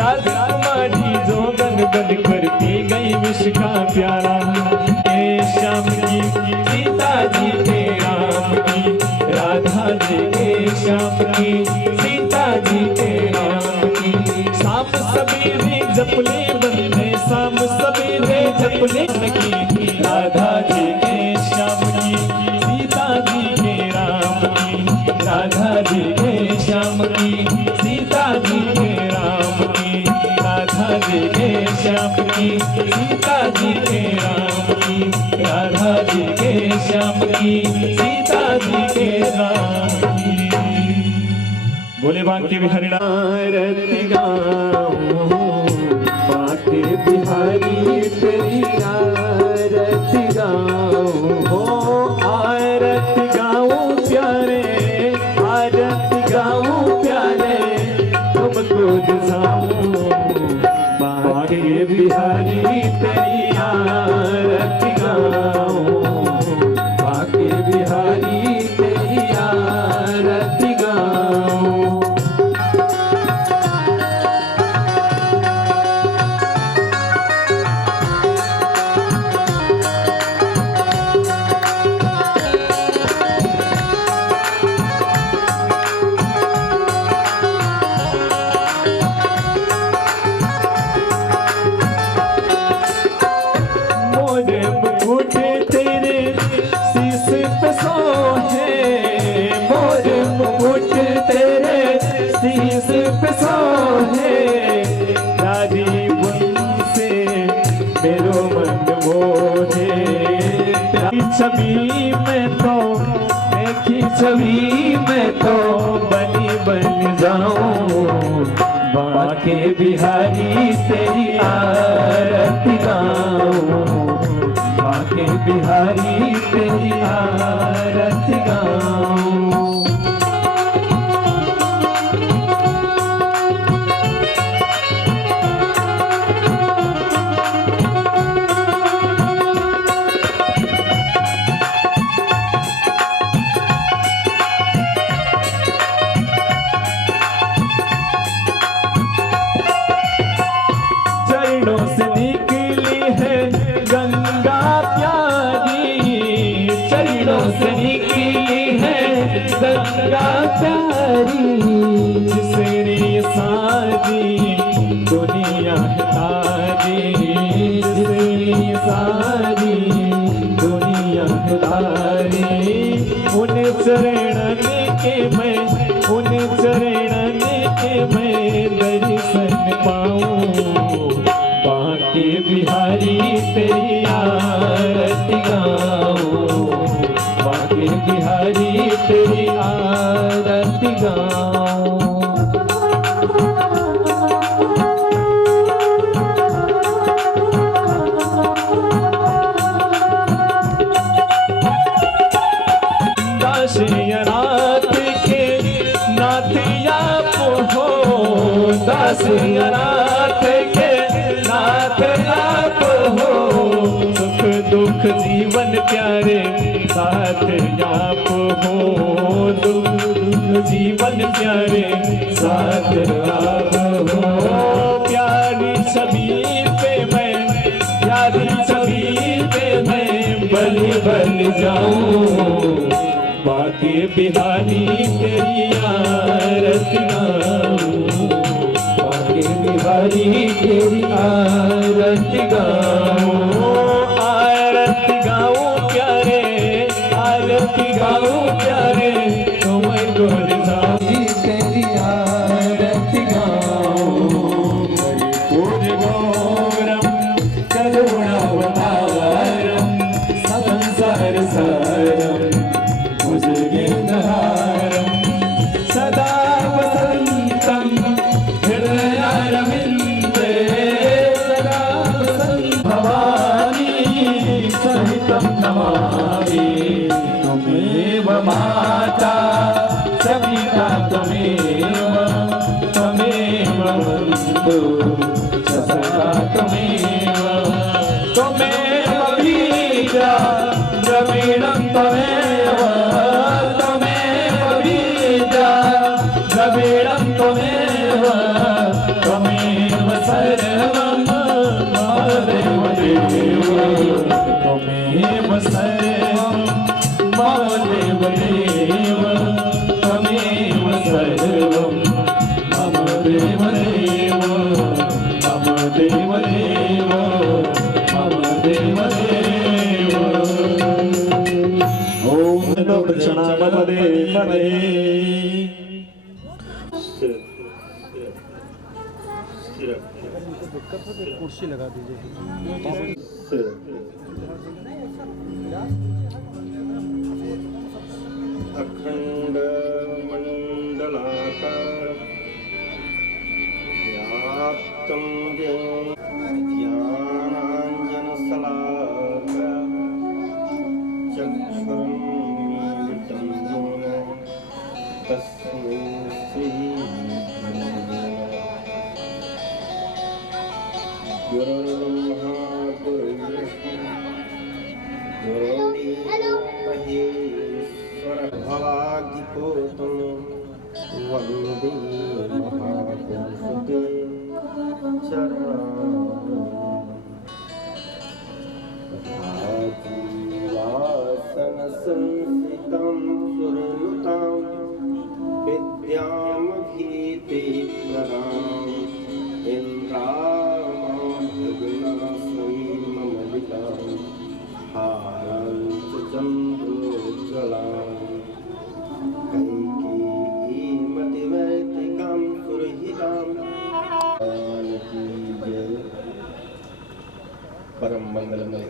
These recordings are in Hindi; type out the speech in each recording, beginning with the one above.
राजकुमारी जोगन बनकर पी गई विष का प्याला। हे श्याम की सीता जी के राम की, राधा जी के श्याम की सीता जी के राम की। शाम सबेरे जपले बंदे, शाम सबेरे जपले की, राधा जी के श्याम की सीता जी के राम की, राधा जी के श्याम की सीता जी के राम की, राधा जी के श्याम की सीता जी के राम की, राधा जी के श्याम की सीता जी के राम की। बोले बांके बिहारी आरती गाऊं, बांके बिहारी तेरी आरती गाऊं, हो आरती गाऊं प्यारे, आरती गाऊं प्यारे, तुमको दिखाऊं बांके बिहारी तेरी आरती गाऊं, बांके बिहारी तेरी आरती गाऊं। छवि में तो देखी, छवि में तो बनी बन जाऊं, बांके बिहारी तेरी आरती गाऊं, बांके बिहारी तेरी आरती गाऊं। से निकली है गंगा प्यारी, चरणों से निकली है गंगा प्यारी, जिसने सारी दुनिया तारी, जिसने सारी दुनिया तारी। उन चरणन के मैं, उन चरणन के मैं दर्शन पाऊं, बांके बिहारी तेरी आरती गाऊं, बांके बिहारी तेरी आरती गाऊं। दासिया नाथ के नाथ आप हो, दासिया नाथ के नाथ आप हो, सुख दुख जीवन प्यारे साथ आप हो, दुख दुख जीवन प्यारे साथ आप हो। प्यारी छवि पे मैं, प्यारी छवि पे मैं बलि बन जाऊं, बांके बिहारी तेरी आरती गाऊं, बांके बिहारी तेरी आरती गाऊं। आरती गाऊं प्यारे, आरती गाऊं प्यारे, तुम्हें गोर जाऊं तेरी आरती गाऊं। पूर्ण गौरम करुणावतारम संसार सारम भुजगेन्द्रहारम सदा वसन्तं हृदयारविन्दे, सदा वसन्तं भवानी सहितं नमामि। त्वमेव माता च पिता त्वमेव, त्वमेव बन्धु च सखा त्वमेव, त्वमेव बीजा द्रविणं त्वमेव, त्वमेव बीजा द्रविणं त्वमेव, त्वमेव देव देव मम देव देव मम देव देव। ओम नमो प्रणामपदे पदे। कुर्सी लगा दीजिए। अखंड मंडलाकार व्याप्तं ज्ञानांजन शलाका चक्षुरुन्मीलितं येन तस्मै श्री गुरुर्ब्रह्मा गुरुर्विष्णु गुरुर्देवो महेश्वरः भवादिपूतं वन्दे महापुरुषते चरणासनसंस्थितं सुरनुतां विद्यामधीते प्रदाम् परम मंगलमय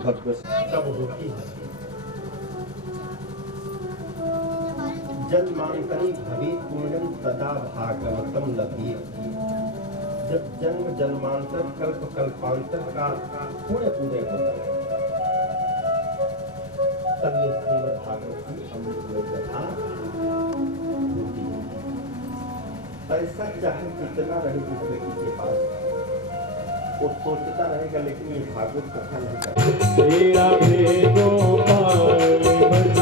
भगवत तब होती है जन्मांतरी भवेत् पुण्यं तदा भागवतम लभेत्। जब जन्म जन्मांतर कल्प कल्पांतर का पुण्य उदय होता है तब ये श्रीमद् भागवत की अमृतमय कथा होती है। पैसा चाहे कितना रहे जिस व्यक्ति के पास वो सोचता रहेगा, लेकिन ये भागवत कथा नहीं करता। श्री राधे गोपाल भज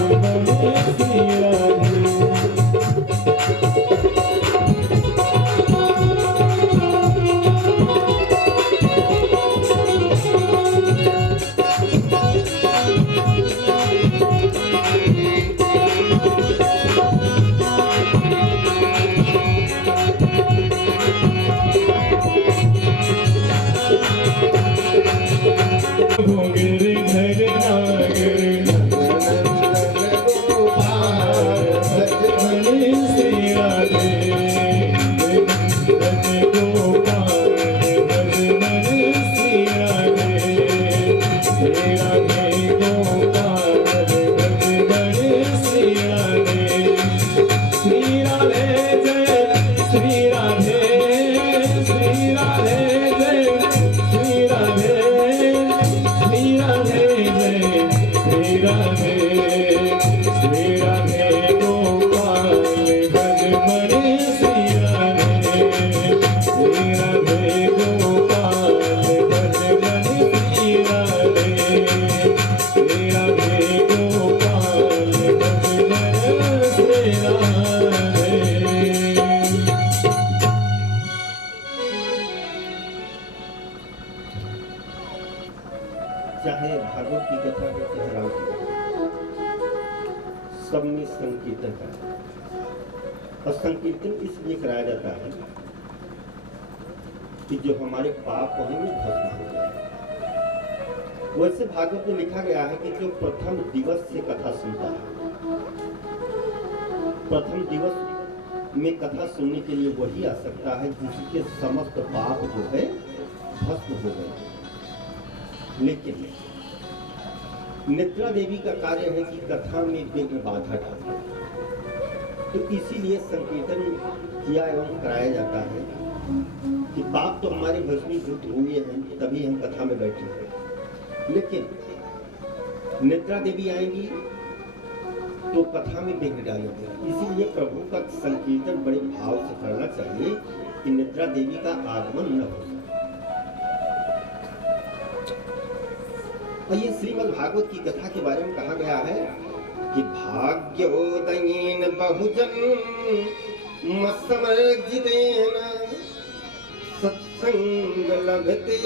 श्री राधे। चाहे भागवत की कथा हो चाहे राम की कथा, सब में संकीर्तन कराया। और संकीर्तन इसलिए कराया जाता है कि जो हमारे पाप हैं वो भस्म हो जाए। वैसे भागवत में लिखा गया है कि जो प्रथम दिवस से कथा सुनता है, प्रथम दिवस में कथा सुनने के लिए वही आ सकता है जिसके समस्त पाप जो है भस्म हो गए। लेकिन निद्रा देवी का कार्य है कि कथा में विघ्न बाधा डालना, तो इसीलिए संकीर्तन किया एवं कराया जाता है कि पाप तो हमारे भस्मीभूत हुए हैं तभी हम कथा में बैठे हैं। लेकिन निद्रा देवी आएंगी तो कथा में विघ्न डालेंगे। इसीलिए प्रभु का संकीर्तन बड़े भाव से करना चाहिए कि निद्रा देवी का आगमन न हो। और ये श्रीमद् भागवत की कथा के बारे में कहा गया है कि भाग्योदयेन बहुजन समर्जितेन सत्संग लभते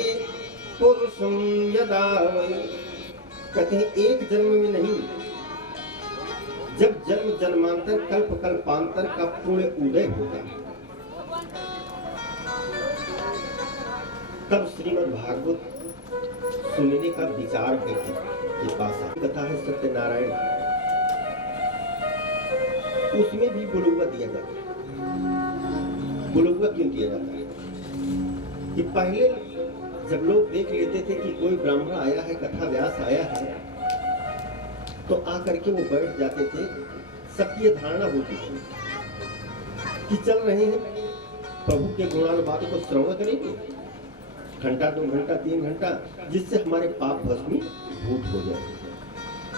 पुरुषं यदा वै। कहते हैं एक जन्म में नहीं, जब जन्म जन्मांतर कल्प कल्पांतर का पूर्ण उदय होगा तब श्रीमद् भागवत सुनने का विचार व्यक्ति के पास आई। कथा है सत्यनारायण, उसमें भी बुलुआ दिया जाता है। बुलुआ क्यों दिया जाता है कि पहले जब लोग देख लेते थे कि कोई ब्राह्मण आया है, कथा व्यास आया है, तो आकर के वो बैठ जाते थे। सबकी ये धारणा होती थी कि चल रहे हैं प्रभु के गुणानुवाद को श्रवण करेंगे, घंटा 2 घंटा 3 घंटा, जिससे हमारे पाप भस्मीभूत हो जाए।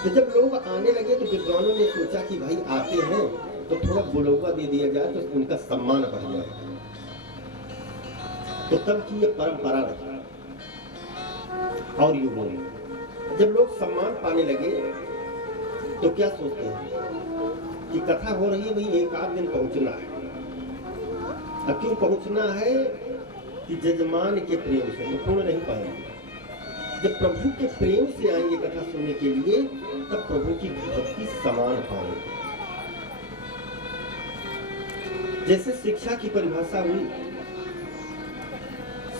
तो जब लोग आने लगे तो विद्वानों ने सोचा कि भाई आते हैं तो थोड़ा बुलौवा दे दिया जाए तो उनका सम्मान बढ़ जाए। तो तब की ये परंपरा रही। और युगों में जब लोग सम्मान पाने लगे तो क्या सोचते हैं कि कथा हो रही है, भाई एक आध दिन पहुंचना है। अब क्यों पहुंचना है कि जजमान के प्रेम से तो पूर्ण नहीं पाएंगे। जब प्रभु के प्रेम से आएंगे कथा सुनने के लिए, तब प्रभु की भक्ति समान पाएंगे। जैसे शिक्षा की परिभाषा हुई,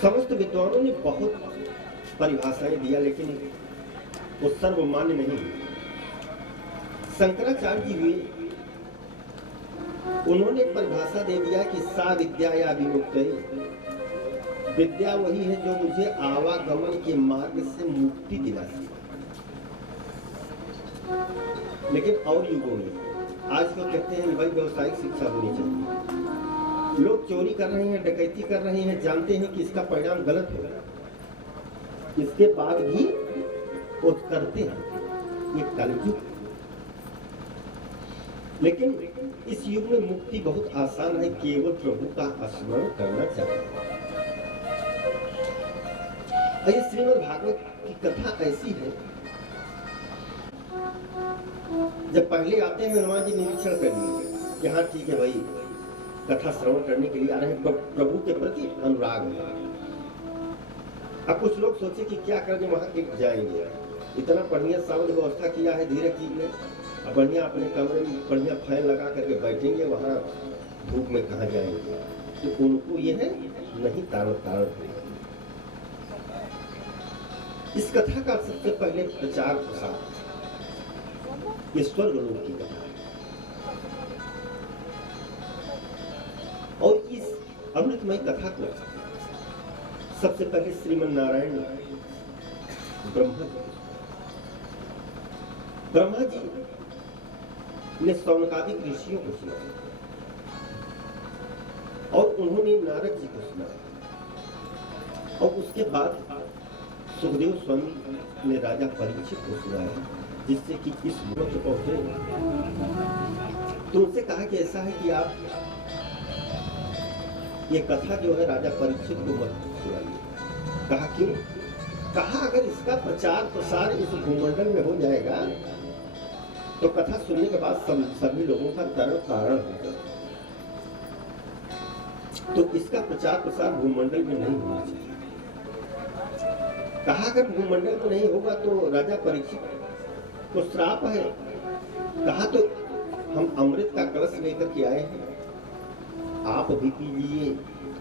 समस्त विद्वानों ने बहुत परिभाषाएं दिया, लेकिन वो सर्वमान्य नहीं हुई। शंकराचार्य जी हुए, उन्होंने परिभाषा दे दिया कि सा विद्या या विमुक्त, विद्या वही है जो मुझे आवागमन के मार्ग से मुक्ति दिलाती है। लेकिन और युगों में आज तो कहते हैं भाई व्यवसायिक शिक्षा होनी चाहिए। लोग चोरी कर रहे हैं, डकैती कर रहे हैं, जानते हैं कि इसका परिणाम गलत होगा, इसके बाद भी वो करते हैं। ये कलयुग। लेकिन इस युग में मुक्ति बहुत आसान है, केवल प्रभु का स्मरण करना चाहिए। ये श्रीमद् भागवत की कथा ऐसी है, जब पहले आते हैं हनुमान जी निरीक्षण करने कि हाँ ठीक है भाई कथा श्रवण करने के लिए आ रहे हैं, प्रभु के प्रति अनुराग है। अब कुछ लोग सोचे कि क्या करने वहां जाएंगे, इतना बढ़िया सावन व्यवस्था किया है धीरज जी ने, बढ़िया अपने कमरे में बढ़िया फैन लगा करके बैठेंगे, वहां धूप में कहाँ जाएंगे। तो उनको ये है नहीं तारण है। इस कथा का सबसे पहले प्रचार प्रसार ये स्वर्ग लोक की कथा है। और इस अमृतमय कथा को सबसे पहले श्रीमन नारायण ब्रह्मा जी ने सौनकादिक ऋषियों को सुनाया और उन्होंने नारद जी को सुनाया, और उसके बाद सुखदेव स्वामी ने राजा परीक्षित को सुनाया, जिससे कि इस लोक पहुंचे। तो उनसे कहा कि ऐसा है कि आप ये कथा जो है राजा परीक्षित को मत सुनाइए। कहा क्यों? कहा अगर इसका प्रचार प्रसार इस भूमंडल में हो जाएगा तो कथा सुनने के बाद सभी लोगों का तरण तारण होगा। तो इसका प्रचार प्रसार भूमंडल में नहीं होना चाहिए। कहा अगर भूमंडल में नहीं होगा तो राजा परीक्षित को श्राप है। कहा तो हम अमृत का कलश लेकर के आए हैं, आप भी पी लीजिए,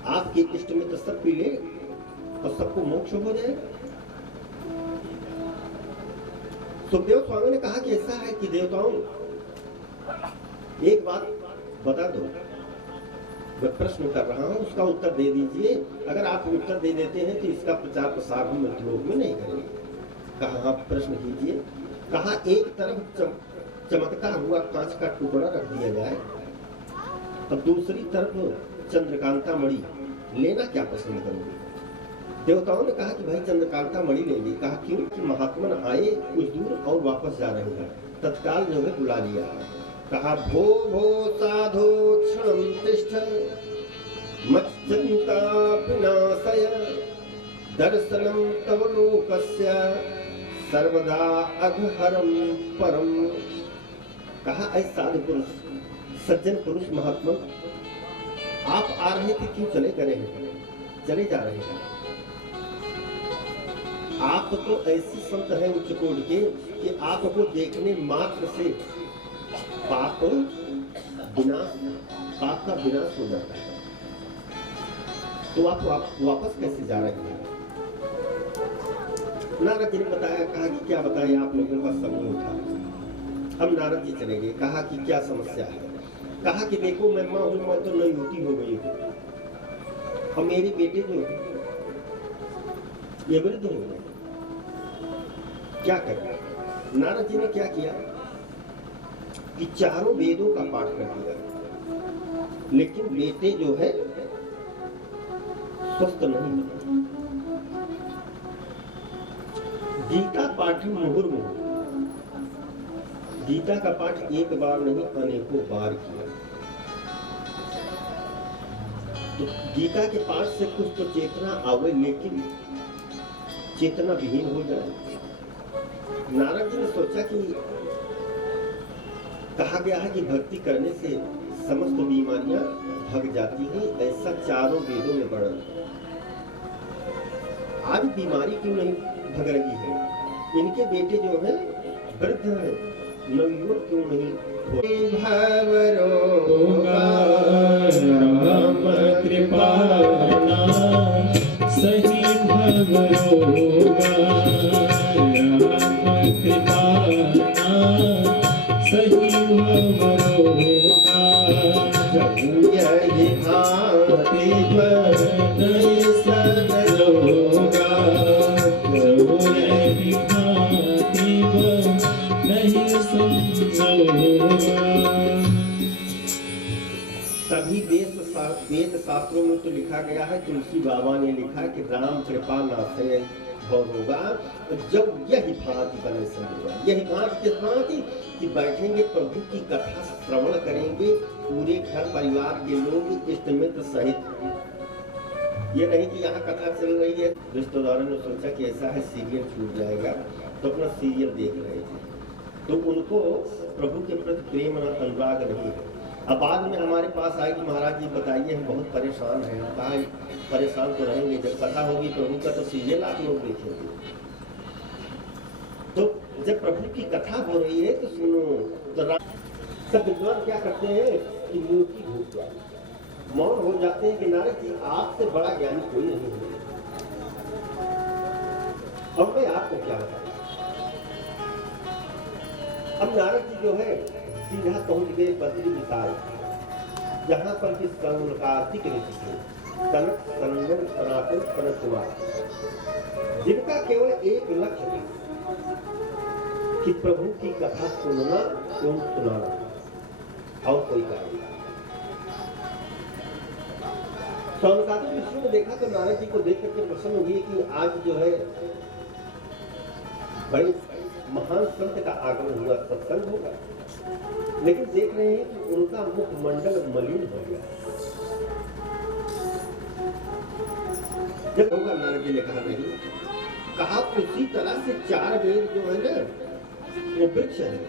आपके इष्ट में तो सब पी ले और सबको मोक्ष हो जाए। सुखदेव स्वामी ने कहा कि ऐसा है कि देवताओं एक बात बता दो, मैं प्रश्न कर रहा हूं उसका उत्तर दे दीजिए। अगर आप उत्तर दे देते हैं तो इसका प्रचार प्रसार हम लोक में नहीं करेंगे। कहा आप प्रश्न कीजिए। कहा एक तरफ चमकता हुआ कांच का टुकड़ा रख दिया जाए और दूसरी तरफ चंद्रकांता मणि, लेना क्या पसंद करोगे? देवताओं ने कहा कि भाई चंद्रकांता मणि लेंगे। कहा क्यों? कि महात्मा आए कुछ दूर और वापस जा रहे हैं, तत्काल जो है बुला लिया। कहा भो भो साधो क्षणं तिष्ठ मच्चिंता विनाशय दर्शनं तव लोकस्य सर्वदा अघहरं परम। कहा ऐ साधु पुरुष, सज्जन पुरुष, महात्मा, आप आ रहे थे, क्यों चले जा रहे हैं? आप तो ऐसी संत हैं उच्च कोटि के कि आपको देखने मात्र से पाप का विनाश हो जाता है। तो आप वापस कैसे जा रहे हैं? नारद जी ने बताया, कहा कि क्या बताएं, आप लोगों का समूह था। अब नारद जी चले गए, कहा कि क्या समस्या है। कहा कि देखो मैं माँ हूँ, मैं तो नवयुवती हो गई हूँ और मेरे बेटे जो ये वृद्ध हो गए, क्या करें। नारद जी ने क्या किया कि चारों वेदों का पाठ कर दिया, लेकिन बेटे जो है स्वस्थ नहीं बने। गीता पाठ मुहुर्मुहु, गीता का पाठ एक बार नहीं अनेकों बार किया। तो गीता के पाठ से कुछ तो चेतना आवे, लेकिन चेतना विहीन हो जाए। नारद जी ने सोचा कि कहा गया है कि भक्ति करने से समस्त बीमारियां भग जाती हैं, ऐसा चारों वेदों में वर्णन है। आज बीमारी क्यों नहीं भग रही है? इनके बेटे जो है वृद्ध है, नवयुवक क्यों नहीं हो? राम कृपाना सही भवरोगा, राम कृपाना सही भवरोगा, जब यही भांति नहीं सदरोगा, जब यही भांति नहीं संजोगा। सभी वेद शास्त्रों में तो लिखा गया है, तुलसी बाबा ने लिखा कि राम कृपा नाथे भव होगा, जब यही भांति बने संजोगा। यही भांति किस भांति कि बैठेंगे प्रभु की कथा श्रवण करेंगे, पूरे घर परिवार के लोग इष्ट मित्र सहित। ये नहीं कि यहाँ कथा चल रही है, रिश्तेदारों ने सोचा कि ऐसा है सीरियल छूट जाएगा, तो अपना सीरियल देख रहे थे। तो उनको प्रभु के प्रति प्रेम और अनुराग नहीं है। अब बाद में हमारे पास आए कि महाराज जी बताइए, हम बहुत परेशान हैं। कहा परेशान तो रहेंगे, जब कथा होगी प्रभु का तो सीरियल आप लोग देखेंगे। तो जब प्रभु की कथा हो रही है तो सुनो। तो सब विद्वान क्या करते हैं कि मूर्ति घूट जाए, मौन हो जाते हैं कि नारद जी आपसे बड़ा ज्ञानी कोई नहीं है। अब मैं आपको क्या बताऊं। अब नारद जी जो है सीधा पहुंच गए बद्री विशाल, जहां पर कि कार्तिक ऋषि थे, कनक संगम सनातन कनक कुमार, जिनका केवल एक लक्ष्य था कि प्रभु की कथा सुनना एवं सुनाना, और कोई कार्य नहीं। सौनकादिक ऋषियों ने देखा तो नारद जी को देख करके प्रसन्न हुए कि आज जो है बड़े महान संत का आगमन हुआ, सत्संग होगा। लेकिन देख रहे हैं कि उनका मुखमंडल मलिन हो गया। जब होगा नारद जी ने कहा नहीं, कहा उसी तरह से चार वेद जो है ना वो वृक्ष है,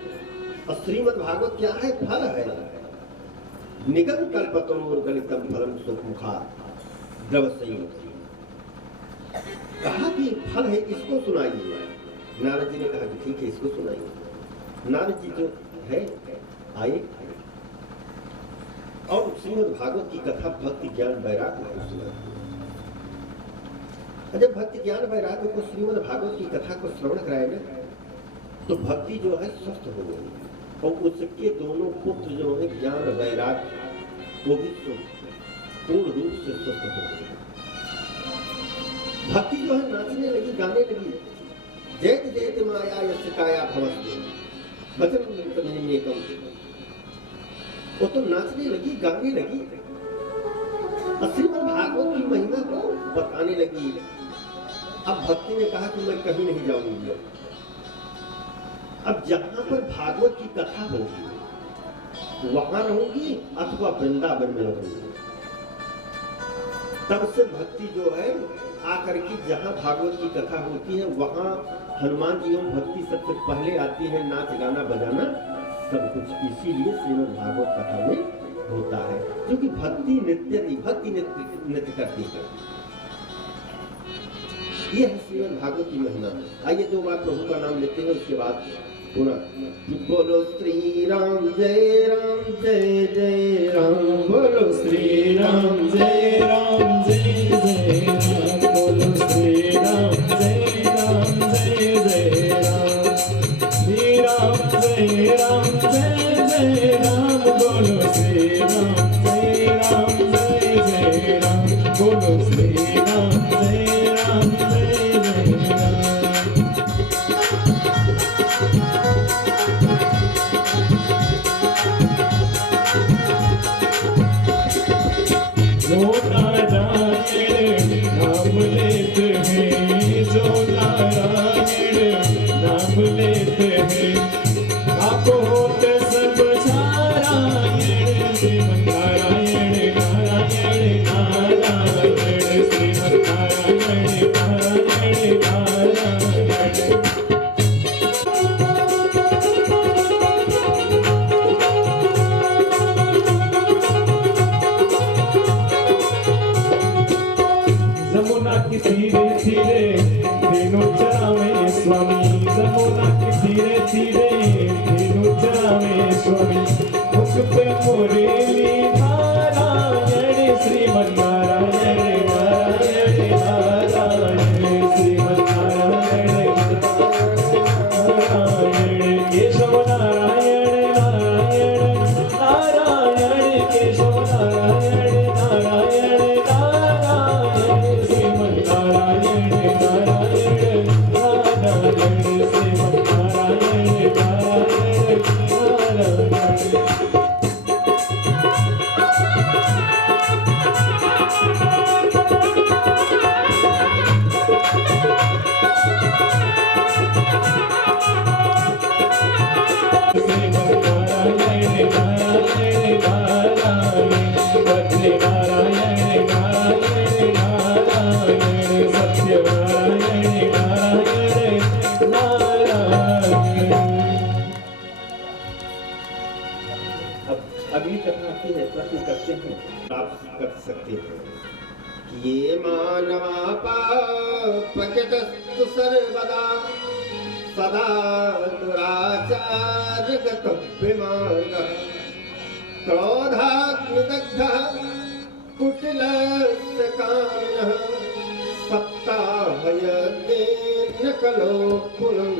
और श्रीमद् भागवत क्या है? फल है। निगम कल्पतरोर गलितम फलम सुखमुखा द्रव संयुक्त। कहा कि फल है, इसको सुनाइए। नारद जी ने कहा कि ठीक है, इसको सुनाइए। नारद जी जो है आए और श्रीमद् भागवत की कथा भक्ति ज्ञान वैराग्य को सुनाई। जब भक्ति ज्ञान वैराग्य को श्रीमद् भागवत की कथा को श्रवण कराए ना, तो भक्ति जो है स्वस्थ हो गई, और उसके दोनों पुत्र जो है ज्ञान वैराग्य वो भी पूर्ण रूप से स्वस्थ हो गए। भक्ति जो है नाचने लगी, गाने लगी। जयत जयत माया यशकाया भवस्तु वचन एकम, वो तो नाचने लगी, गाने लगी, श्रीमद् भागवत की महिमा को बताने लगी। अब भक्ति ने कहा कि मैं कहीं नहीं जाऊंगी, अब जहां पर भागवत की कथा होगी वहां रहूंगी अथवा वृंदावन में रहूंगी। तब से भक्ति जो है आकर के जहां भागवत की कथा होती है वहां हनुमान जी एवं भक्ति सबसे पहले आती है, नाच गाना बजाना सब कुछ इसीलिए श्रीमद् भागवत कथा में होता है, क्योंकि भक्ति नृत्य करती है। ये है श्रीमद् भागवत की महिमा। आइए दो बार प्रभु का नाम लेते हैं, उसके बाद पुनः बोलो श्री राम जय राम जय जय राम, बोलो श्री राम जय राम जय जय राम, बोलो श्री राम जय राम जय श्री राम जय राम जय जय राम। जो नारायण नाम लेते हैं, जो नारायण नाम लेते हैं, आपको होते सब नारायण श्रीमन्नारायण नारायण नारायण श्रीमन्नारायण नारायण नारायण। जमुना की धीरे धीरे धेनु चरावे स्वामी, जमुना की धीरे धीरे धेनु चरावे स्वामी, मुख पे मुरली नारायण श्रीमन्नारायण नारायण नारायण श्रीमन्नारायण नारायण केशव नारायण नारायण नारायण केशव नारायण नारायण नारायण श्रीमन्नारायण नारायण नारायण श्रीमन्नारायण नारायण नारायण। अगली कथा आती है, प्रश्न करते हैं, आप कर सकते हैं कि ये मानवा पापकृतस्तु सर्वदा सदा दुराचारगत विमानः क्रोधाग्निदग्धः कुटिलस्य कामिनः सप्ताहयज्ञेन कलो पुनः।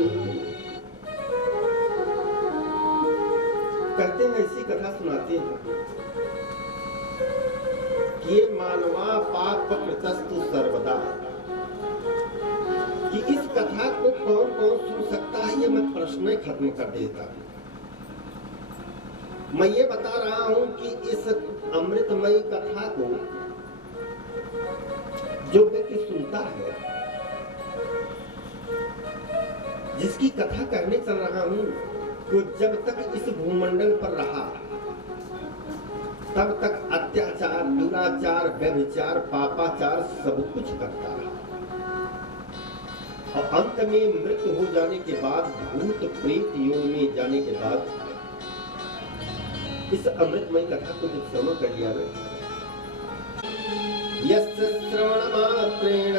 कहते हैं, ऐसी कथा सुनाते हैं कि ये मानवा पाप कृतस्तु सर्वदा, कि इस कथा को कौन कौन सुन सकता है, ये मैं प्रश्न खत्म कर देता हूं। मैं ये बता रहा हूं कि इस अमृतमयी कथा को जो व्यक्ति सुनता है, जिसकी कथा कहने चल रहा हूं, तो जब तक इस भूमंडल पर रहा तब तक अत्याचार, दुराचार, व्यभिचार, पापाचार सब कुछ करता रहा, और अंत में मृत्यु हो जाने के बाद, भूत प्रेत योग में जाने के बाद, इस अमृतमयी कथा को जब श्रवण कर लिया ना, यस्य श्रवण मात्रेण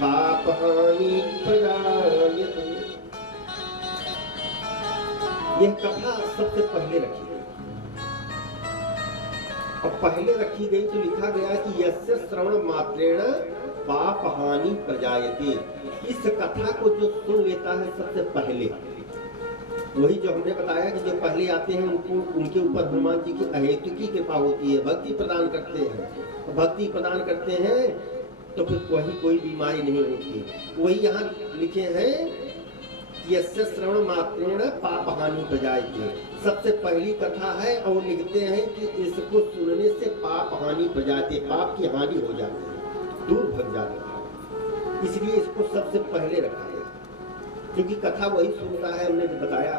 पापहानि प्रजायते, यह कथा सबसे पहले रखी गई, और पहले रखी गई तो लिखा गया कि यस्य श्रवण मात्रेण पाप हानि प्रजायते। इस कथा को जो सुन लेता है सबसे पहले, वही जो हमने बताया कि जो पहले आते हैं उनके ऊपर हनुमान जी की अहेतुकी कृपा होती है, भक्ति प्रदान करते हैं, भक्ति प्रदान करते हैं तो फिर वही कोई बीमारी नहीं होती। वही यहाँ लिखे हैं, यस्य श्रवण मात्रेण पाप हानि प्रजायते, सबसे पहली कथा है, और लिखते हैं कि इसको सुनने से पाप हानि प्रजायते, पाप की हानि हो जाती है, दूर भग जाता है, इसलिए इसको सबसे पहले रखा है, क्योंकि कथा वही सुनता है। हमने बताया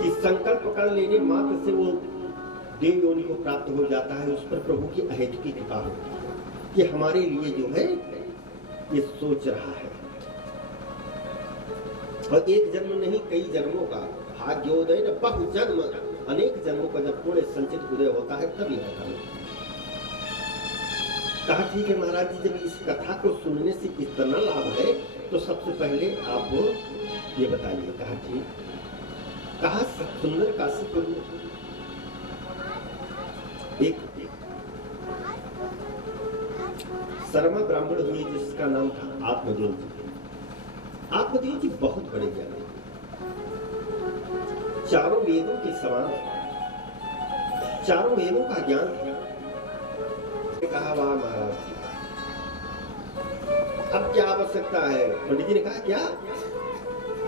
कि संकल्प कर लेने मात्र से वो देव योनि को प्राप्त हो जाता है, उस पर प्रभु की अहेतुकी कृपा होती है कि हमारे लिए जो है ये सोच रहा है, और एक जन्म नहीं कई जन्मों का भाग्योदय न बहु जन्म, अनेक जन्मों का जब पुण्य संचित उदय होता है तब यह कथा कहा। ठीक है महाराज जी, जब इस कथा को सुनने से इतना लाभ है तो सबसे पहले आप ये बताइए। कहा ठीक, कहा सुंदर काशीपुर में एक शर्मा ब्राह्मण हुए जिसका नाम था आत्मदेव जी। आत्मदेव जी बहुत बड़े ज्ञानी, चारों वेदों के समान, चारों वेदों का ज्ञान था, कहा वाह महाराज जी, अब क्या आवश्यकता है? पंडित जी ने कहा क्या,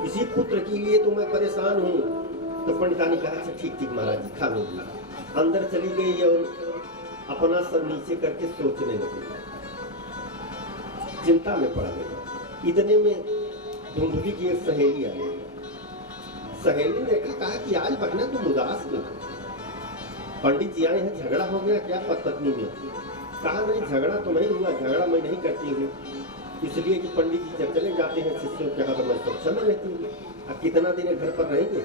इसी पुत्र के लिए तो मैं परेशान हूँ। तो पंडितानी कहा अच्छा ठीक ठीक महाराज जी खा लो। अंदर चली गई और अपना सर नीचे करके सोचने लगी, चिंता में पड़ गई। इतने में धुंधली की एक सहेली आ गई। सहेली ने कहा कि आज बहना तुम उदास क्यों? पंडित जी आए हैं, झगड़ा हो गया क्या पत्नी में? कहा नहीं झगड़ा तो नहीं हुआ, झगड़ा मैं नहीं करती हूँ, इसलिए कि पंडित जी जब चले जाते हैं शिष्यों के यहाँ तो मैं सुरक्षा में रहती हूँ। अब कितना दिन घर पर रहेंगे?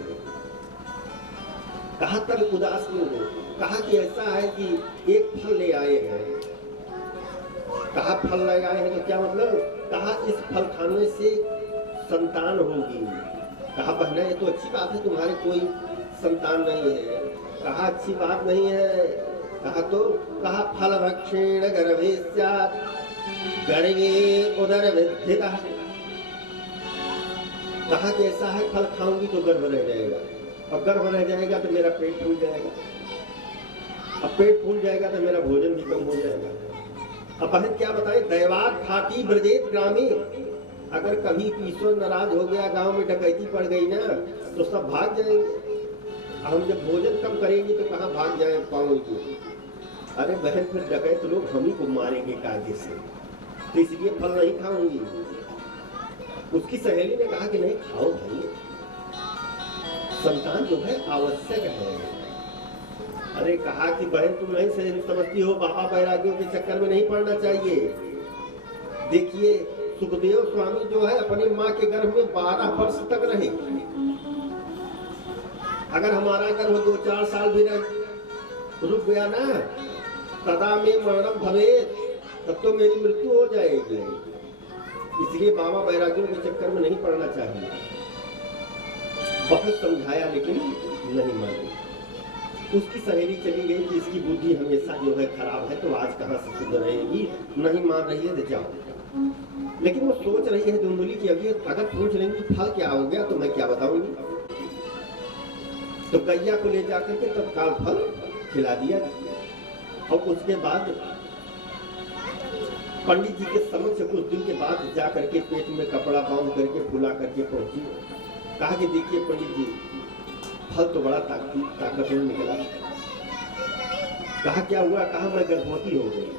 कहा तब उदास क्यों हो? कहा कि ऐसा है कि एक फल ले आए हैं। कहा फल ले आए हैं तो क्या मतलब? कहा इस फल खाने से संतान होगी। कहा बहना ये तो अच्छी बात है, तुम्हारे कोई संतान नहीं है। कहा अच्छी बात नहीं है। कहा तो कहा फल भक्षेण गर्भे स्यात् गर्भे उदर विद्धितः। कहा कि ऐसा है फल खाऊंगी तो गर्भ रह जाएगा, अब गर्भ रह जाएगा तो मेरा पेट फूल जाएगा, अब पेट फूल जाएगा तो मेरा भोजन भी कम हो जाएगा। अब बहन क्या बताए, दैवात खाती ब्रजेत ग्रामी। अगर कभी ईश्वर नाराज हो गया, गांव में डकैती पड़ गई ना तो सब भाग जाएंगे। हम जब भोजन कम करेंगे तो कहाँ भाग जाए पाओगे? अरे बहन फिर डकैत लोग हम ही को मारेंगे कायदे से, तो इसलिए फल नहीं खाऊंगी। उसकी सहेली ने कहा कि नहीं खाओ भाई, संतान जो है आवश्यक है। अरे कहा कि बहन तुम नहीं समझती हो, बाबा बैरागियों के चक्कर में नहीं पड़ना चाहिए। देखिए सुखदेव स्वामी जो है अपनी माँ के गर्भ में 12 वर्ष तक रहे। अगर हमारा गर्भ 2-4 साल भी रुक गया ना, तदा में मरणम भवेत, तब तो मेरी मृत्यु हो जाएगी। इसलिए बाबा बैरागियों के चक्कर में नहीं पड़ना चाहिए। बहुत समझाया लेकिन नहीं मानी। उसकी सहेली चली गई कि इसकी बुद्धि हमेशा जो है खराब है, तो आज कहाँ से शुद्ध रहेगी, नहीं मान रही है तो जाओ। लेकिन वो सोच रही है धुंधली की अगर पूछ लेंगी फल क्या हो गया तो मैं क्या बताऊंगी। तो गैया को ले जाकर के तत्काल फल खिला दिया और उसके बाद पंडित जी के समक्ष कुछ दिन के बाद जा करके पेट में कपड़ा बांध करके फुला करके पहुंची। कहा कि देखिए पंडित जी फल तो बड़ा ताकतवर निकला। कहा क्या हुआ? कहा मैं गर्भवती हो गई।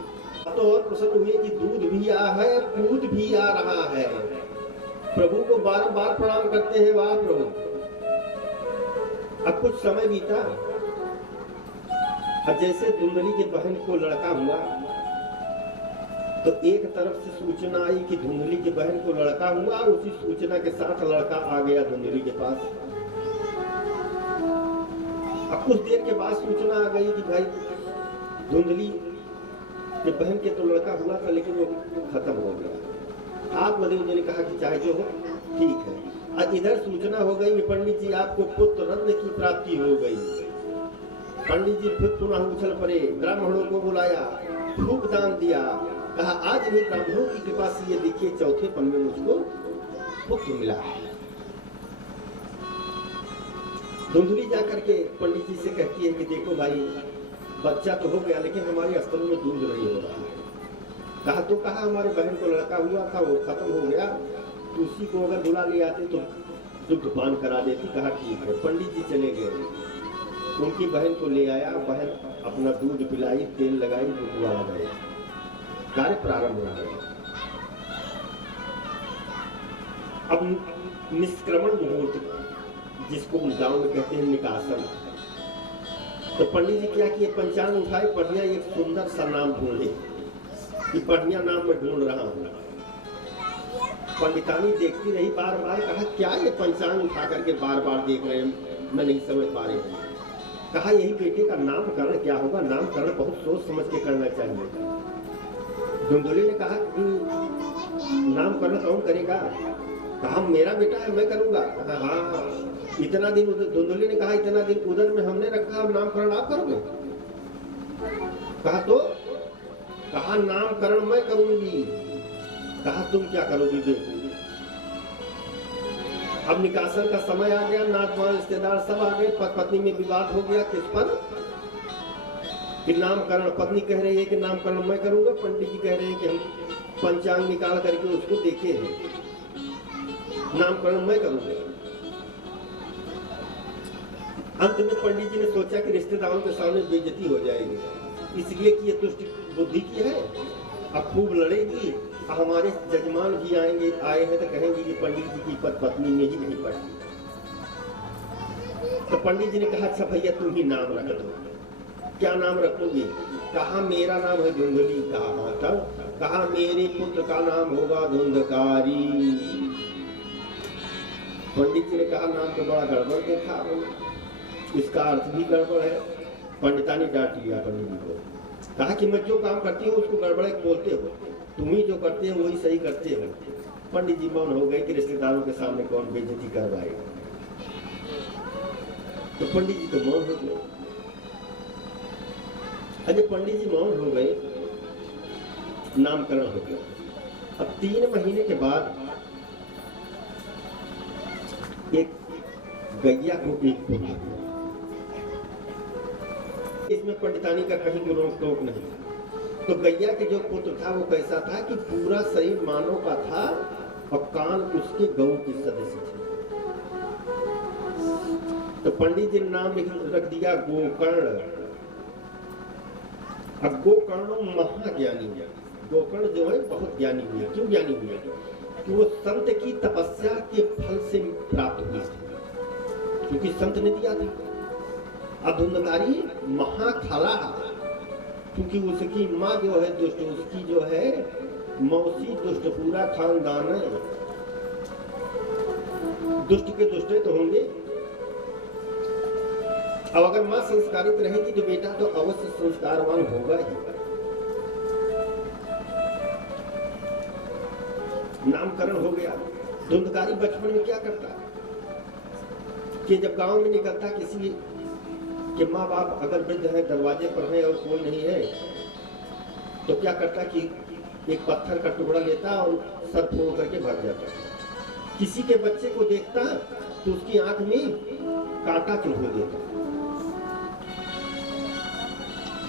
तो और प्रसन्न हुए कि दूध भी आ है, पूत भी आ रहा है। प्रभु को बार-बार प्रणाम करते हैं, वाह प्रभु। अब कुछ समय बीता, अब जैसे धुंधली की बहन को लड़का हुआ तो एक तरफ से सूचना आई कि धुंधली की बहन को लड़का हुआ, और उसी सूचना के साथ लड़का आ गया धुंधली के पास। अब कुछ देर के बाद सूचना आ गई कि भाई धुंधली के बहन के तो लड़का हुआ था लेकिन वो खत्म हो गया। आप मदेव ने कहा कि चाहे जो हो ठीक है। और इधर सूचना हो गई कि पंडित जी आपको पुत्र रत्न की प्राप्ति हो गई। पंडित जी फिर पुनः उछल पड़े, ब्राह्मणों को बुलाया, खूब दान दिया। कहा आज भी ब्राह्मणों की कृपा से ये देखिए चौथे पन में मुझको पुत्र मिला है। धुंधली जाकर के पंडित जी से कहती है कि देखो भाई बच्चा तो हो गया लेकिन हमारे स्तन में दूध नहीं हो रहा। कहा तो कहा हमारे बहन को लड़का हुआ था वो खत्म हो गया, तो उसी को अगर बुला ले आते तो दुग्ध पान करा देती। कहा ठीक है। पंडित जी चले गए, उनकी बहन को ले आया, बहन अपना दूध पिलाई, तेल लगाई, दुधवा लगाई, कार्य प्रारंभ हो गया। अब निष्क्रमण मुहूर्त जिसको गांव में कहते हैं निकासन, तो पंडित जी क्या किए, पंचांग उठाए, पढ़िया एक सुंदर सा नाम ढूंढे कि पढ़िया नाम में ढूंढ रहा हूं। पंडितानी देखती रही बार बार। कहा क्या ये पंचांग उठा करके बार बार देख रहे हैं, मैं नहीं समझ पा रही हूँ। कहा यही बेटे का नामकरण क्या होगा, नामकरण बहुत सोच समझ के करना चाहिए। धुंधली ने कहा कि नामकरण कौन करेगा? कहा मेरा बेटा है मैं करूंगा। कहा हाँ। इतना दिन धुंधली ने कहा इतना दिन उदर में हमने रखा और नामकरण आप करोगे? कहा तो कहा नामकरण मैं करूंगी। कहा तुम क्या करोगी? देखोगे। अब निकासन का समय आ गया, नातवान रिश्तेदार सब आ गए, पत्नी में विवाद हो गया। किस पर? कि नामकरण, पत्नी कह रही है कि नामकरण मैं करूंगा, पंडित जी कह रहे हैं कि हम पंचांग निकाल करके उसको देखे हैं, नामकरण मैं करूंगा। अंत में पंडित जी ने सोचा कि रिश्तेदारों के सामने बेइज्जती हो जाएगी, इसलिए कि ये दुष्ट बुद्धि की है, अब खूब लड़ेगी, हमारे जजमान भी आएंगे, आए हैं तो कहेंगे कि पंडित जी की पत्नी में ही नहीं पड़ती। तो पंडित जी ने कहा अच्छा भैया तुम ही नाम रख दो। क्या नाम रखोगे? कहा मेरा नाम है धुंधली। कहा मेरे पुत्र का नाम होगा धुंधकारी। पंडित जी ने कहा नाम तो बड़ा गड़बड़ देखा, इसका अर्थ भी गड़बड़ है। पंडिता ने डांट लिया पंडित जी को, कहा कि मैं जो काम करती हूँ उसको गड़बड़ बोलते हो, तुम ही जो करते हो वही सही करते हो। पंडित जी मौन हो गए कि रिश्तेदारों के सामने कौन बेइज्जती करवाएगा। तो पंडित जी तो मौन हो गए। अजय पंडित जी मौन हो गए, नामकरण हो गया। अब 3 महीने के बाद एक गैया को एक पुत्र हुआ। इसमें पंडितानी का कहीं कोई रोक टोक नहीं। तो गैया के जो पुत्र था वो कैसा था कि पूरा शरीर मानव का था और कान उसके गौ के सदस्य थे। तो पंडित जी ने नाम रख दिया गोकर्ण। अब गोकर्ण महाज्ञानी है। गोकर्ण जो है बहुत ज्ञानी हुए। क्यों ज्ञानी हुए? कि वो संत की तपस्या के फल से प्राप्त हुए थे, क्योंकि संत ने दिया था। अब धुंधकारी महाखाला, क्योंकि उसकी माँ जो है दुष्ट, उसकी जो है मौसी दुष्ट, पूरा खानदान है दुष्ट के दुष्ट तो होंगे। अब अगर माँ संस्कारित रहेगी तो बेटा तो अवश्य संस्कारवान होगा ही। नामकरण हो गया। धुंधकारी बचपन में क्या करता कि जब गांव में निकलता, किसी के माँ बाप अगर वृद्ध है, दरवाजे पर है और कोई नहीं है, तो क्या करता कि एक पत्थर का टुकड़ा लेता और सर फोड़ करके भाग जाता। किसी के बच्चे को देखता तो उसकी आंख में कांटा चुभ देता।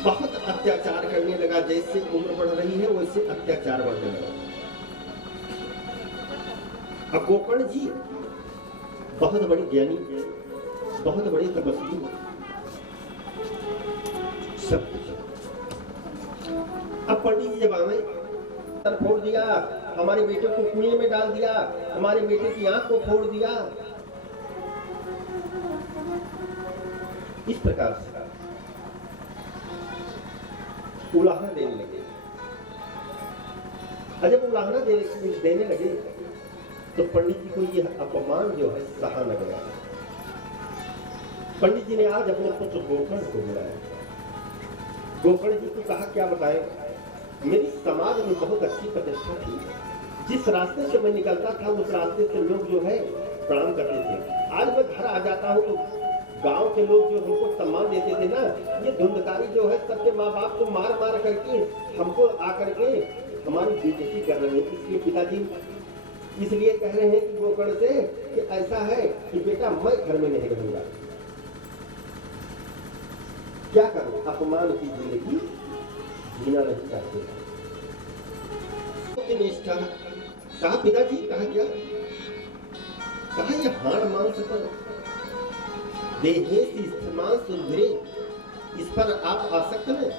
बहुत अत्याचार करने लगा। जैसे उम्र बढ़ रही है वैसे अत्याचार बढ़ने लगा। अब गोकर्ण जी बहुत बड़ी ज्ञानी, बहुत बड़ी तपस्वी, सब कुछ। अब पंडित जी जब आए, सर फोड़ दिया, हमारे बेटे को कुएं में डाल दिया, हमारे बेटे की आंख को फोड़ दिया, इस प्रकार से उलाहना देने लगे। जब उलाहना देने लगे तो पंडित जी को यह अपमान जो है सहा न गया। पंडित जी ने आज अपने पुत्र गोकर्ण को बुलाया। गोकर्ण जी को कहा क्या बताएं, मेरी समाज में बहुत अच्छी प्रतिष्ठा थी। जिस रास्ते से मैं निकलता था उस रास्ते से लोग जो है प्रणाम करते थे। आज मैं घर आ जाता हूँ तो गांव के लोग जो हमको सम्मान देते थे ना, ये धुंधकारी जो है सबके माँ बाप को मार मार करके हमको आकर के हमारी बेइज्जती कर रहे हैं। इसलिए पिताजी इसलिए कह रहे हैं कि गोकर्ण से कि ऐसा है कि बेटा मैं घर में नहीं रहूंगा। क्या करूं, अपमान की जिंदगी जीना नहीं चाहते। निष्ठा कहा पिताजी, कहा क्या? कहा ये हाड़ मांस पर देहे इस्तेमाल सुधरे, इस पर आप आसक्त हैं।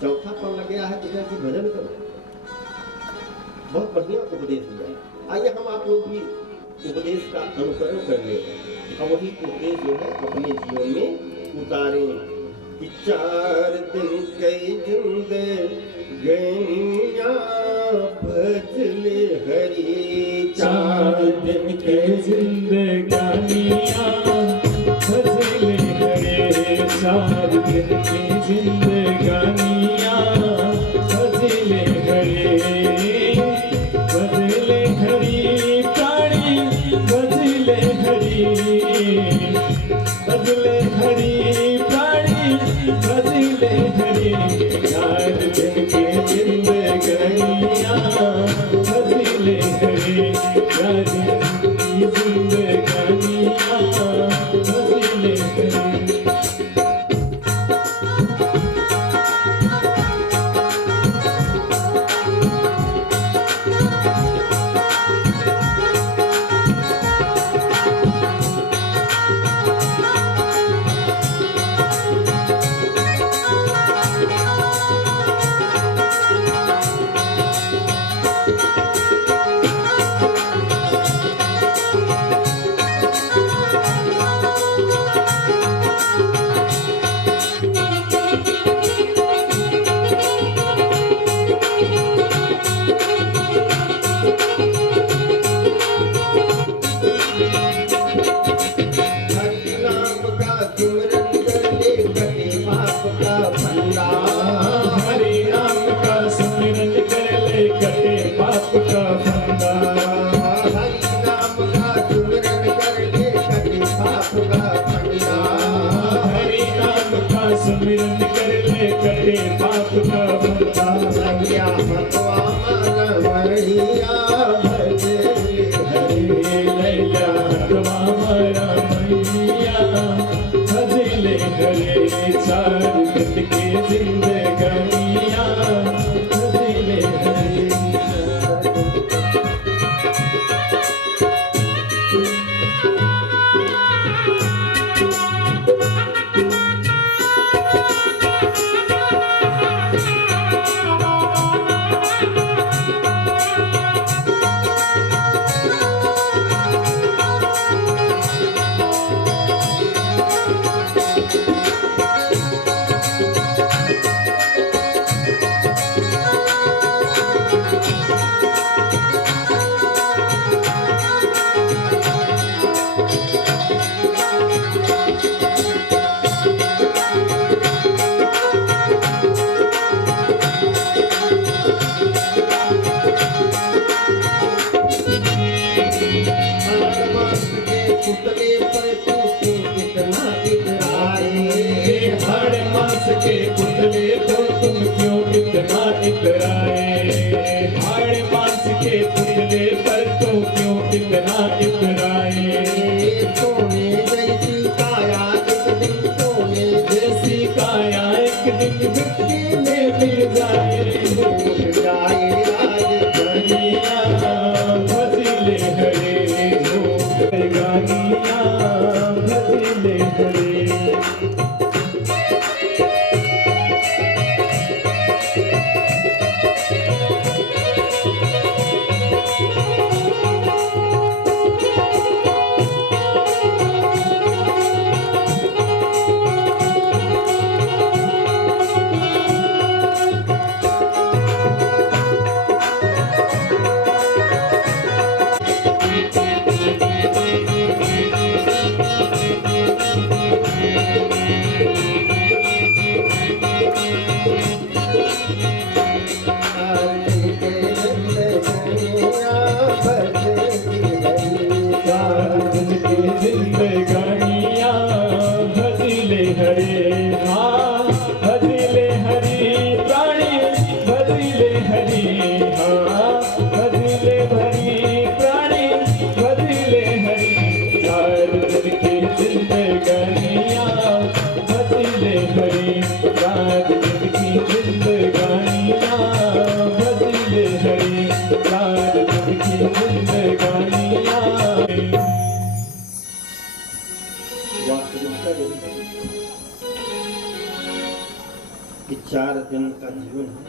चौथा पन लग गया है पिताजी, भजन करो। बहुत बढ़िया उपदेश दिया है। आइए हम आप लोग भी उपदेश का अनुकरण कर ले और वही उपदेश जो है अपने जीवन में उतारें। कि 4 दिन कई जिंदगानियां भजले हरि, 4 दिन के जिंदगानियां भजले हरे, 4 दिन की जिंदगानियां भजले हरे। भजले हरि प्राणी भजले हरि, भजले हरि प्राणी भजले हरि। 4 दिन के जिंदगानियां भजले हरि, 4 दिन की जिंदगानियां भजले हरि। फंदा। हरि नाम का सुमिरन कर ले कटे पाप का फंदा। हरि नाम का सुमिरन कर ले कटे पाप का फंदा। हरि नाम का सुमिरन कर ले कटे पाप का फंदा। लगिया हथवा रमणिया भजे हरि। लैया हथवा मारा मैया भजले हरे चार गत के जिंदगानिया भजले हरे। के पुतले पर तुम क्यों इतना इतराए। हाड़ मांस के पुतले पर तुम क्यों इतना इतराए। सोने जैसी काया एक दिन सोने जैसी काया एक दिन मिट्टी में मिल जाए। मिल जाए गानिया भजले हरे गानिया भजले हरे। जिंदगानिया भजले हरे। हाँ भजले हरि प्राणी भजले हरि। हाँ भजले हरि प्राणी भजले हरि। चार दिन की जिंदगानिया भजले हरि। चार दिन की जिंदगानिया भजले हरि। चार दिन की जिंदगानिया। वास्तविकता यही है कि 4 दिन का जीवन है।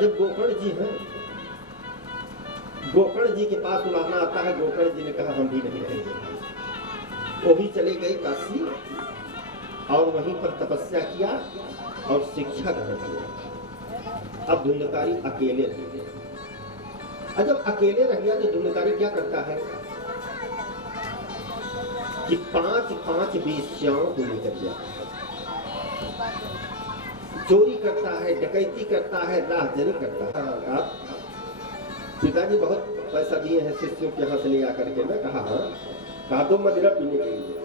जब गोकर्ण जी हैं, गोकर्ण जी के पास बुलाना आता है। गोकर्ण जी ने कहा हम भी नहीं रहेंगे। वो भी चले गए काशी और वहीं पर तपस्या किया और शिक्षा ग्रहण किया। अब धुंधकारी अकेले रह गए। जब अकेले रह गया तो धुंधकारी क्या करता है कि 5 वेश्याओं को लेकर जाता है, चोरी करता है, डकैती करता है, राहजनी करता है। आप पिताजी बहुत पैसा दिए हैं शिष्यों के यहाँ से ले आकर के। मैं कहा हाँ, कहा दो मदिरा पीने के लिए।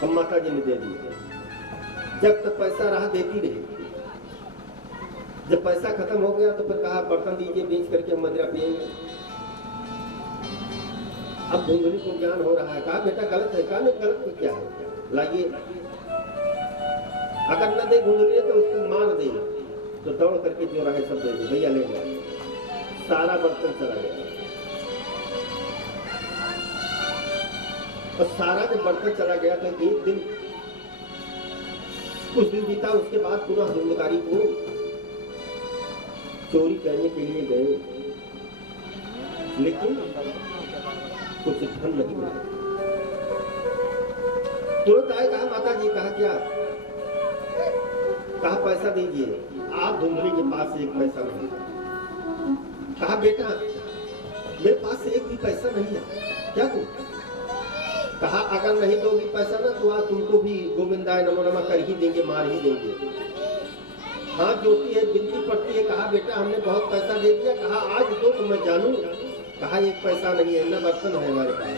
हम माता जी ने दे दिए। जब तक पैसा रहा देती रही। जब पैसा खत्म हो गया तो फिर कहा बर्तन दीजिए, बेच करके हम मदिरा पिएंगे। अब धुंधली को ज्ञान हो रहा है। कहा बेटा गलत है। कहा नहीं गलत तो क्या है, लाइए। अगर न दे धुंधली तो उसको मार दे। तो दौड़ करके जो रहे सब दे दे, भैया ले गया। सारा बर्तन चला गया। और सारा जब बर्तन चला गया तो एक दिन कुछ दिन बीता। उसके बाद पुनः धुंधकारी को चोरी करने के लिए गए, लेकिन कुछ धन नहीं मिला। तुरंत आए। कहा माता जी। कहा क्या? कहा पैसा दीजिए। आप धुंधली के पास एक पैसा नहीं। कहा बेटा मेरे पास एक भी पैसा नहीं है। क्या तू? कहा अगर नहीं दोगी पैसा ना तो आज तुमको भी गोविंदाय नमो नमः कर ही देंगे, मार ही देंगे। हाथ जोड़ती है, विनती पड़ती है, कहा बेटा हमने बहुत पैसा दे दिया, कहा आज दो तो मैं जानूं। कहा एक पैसा नहीं है, न बर्तन है हमारे पास।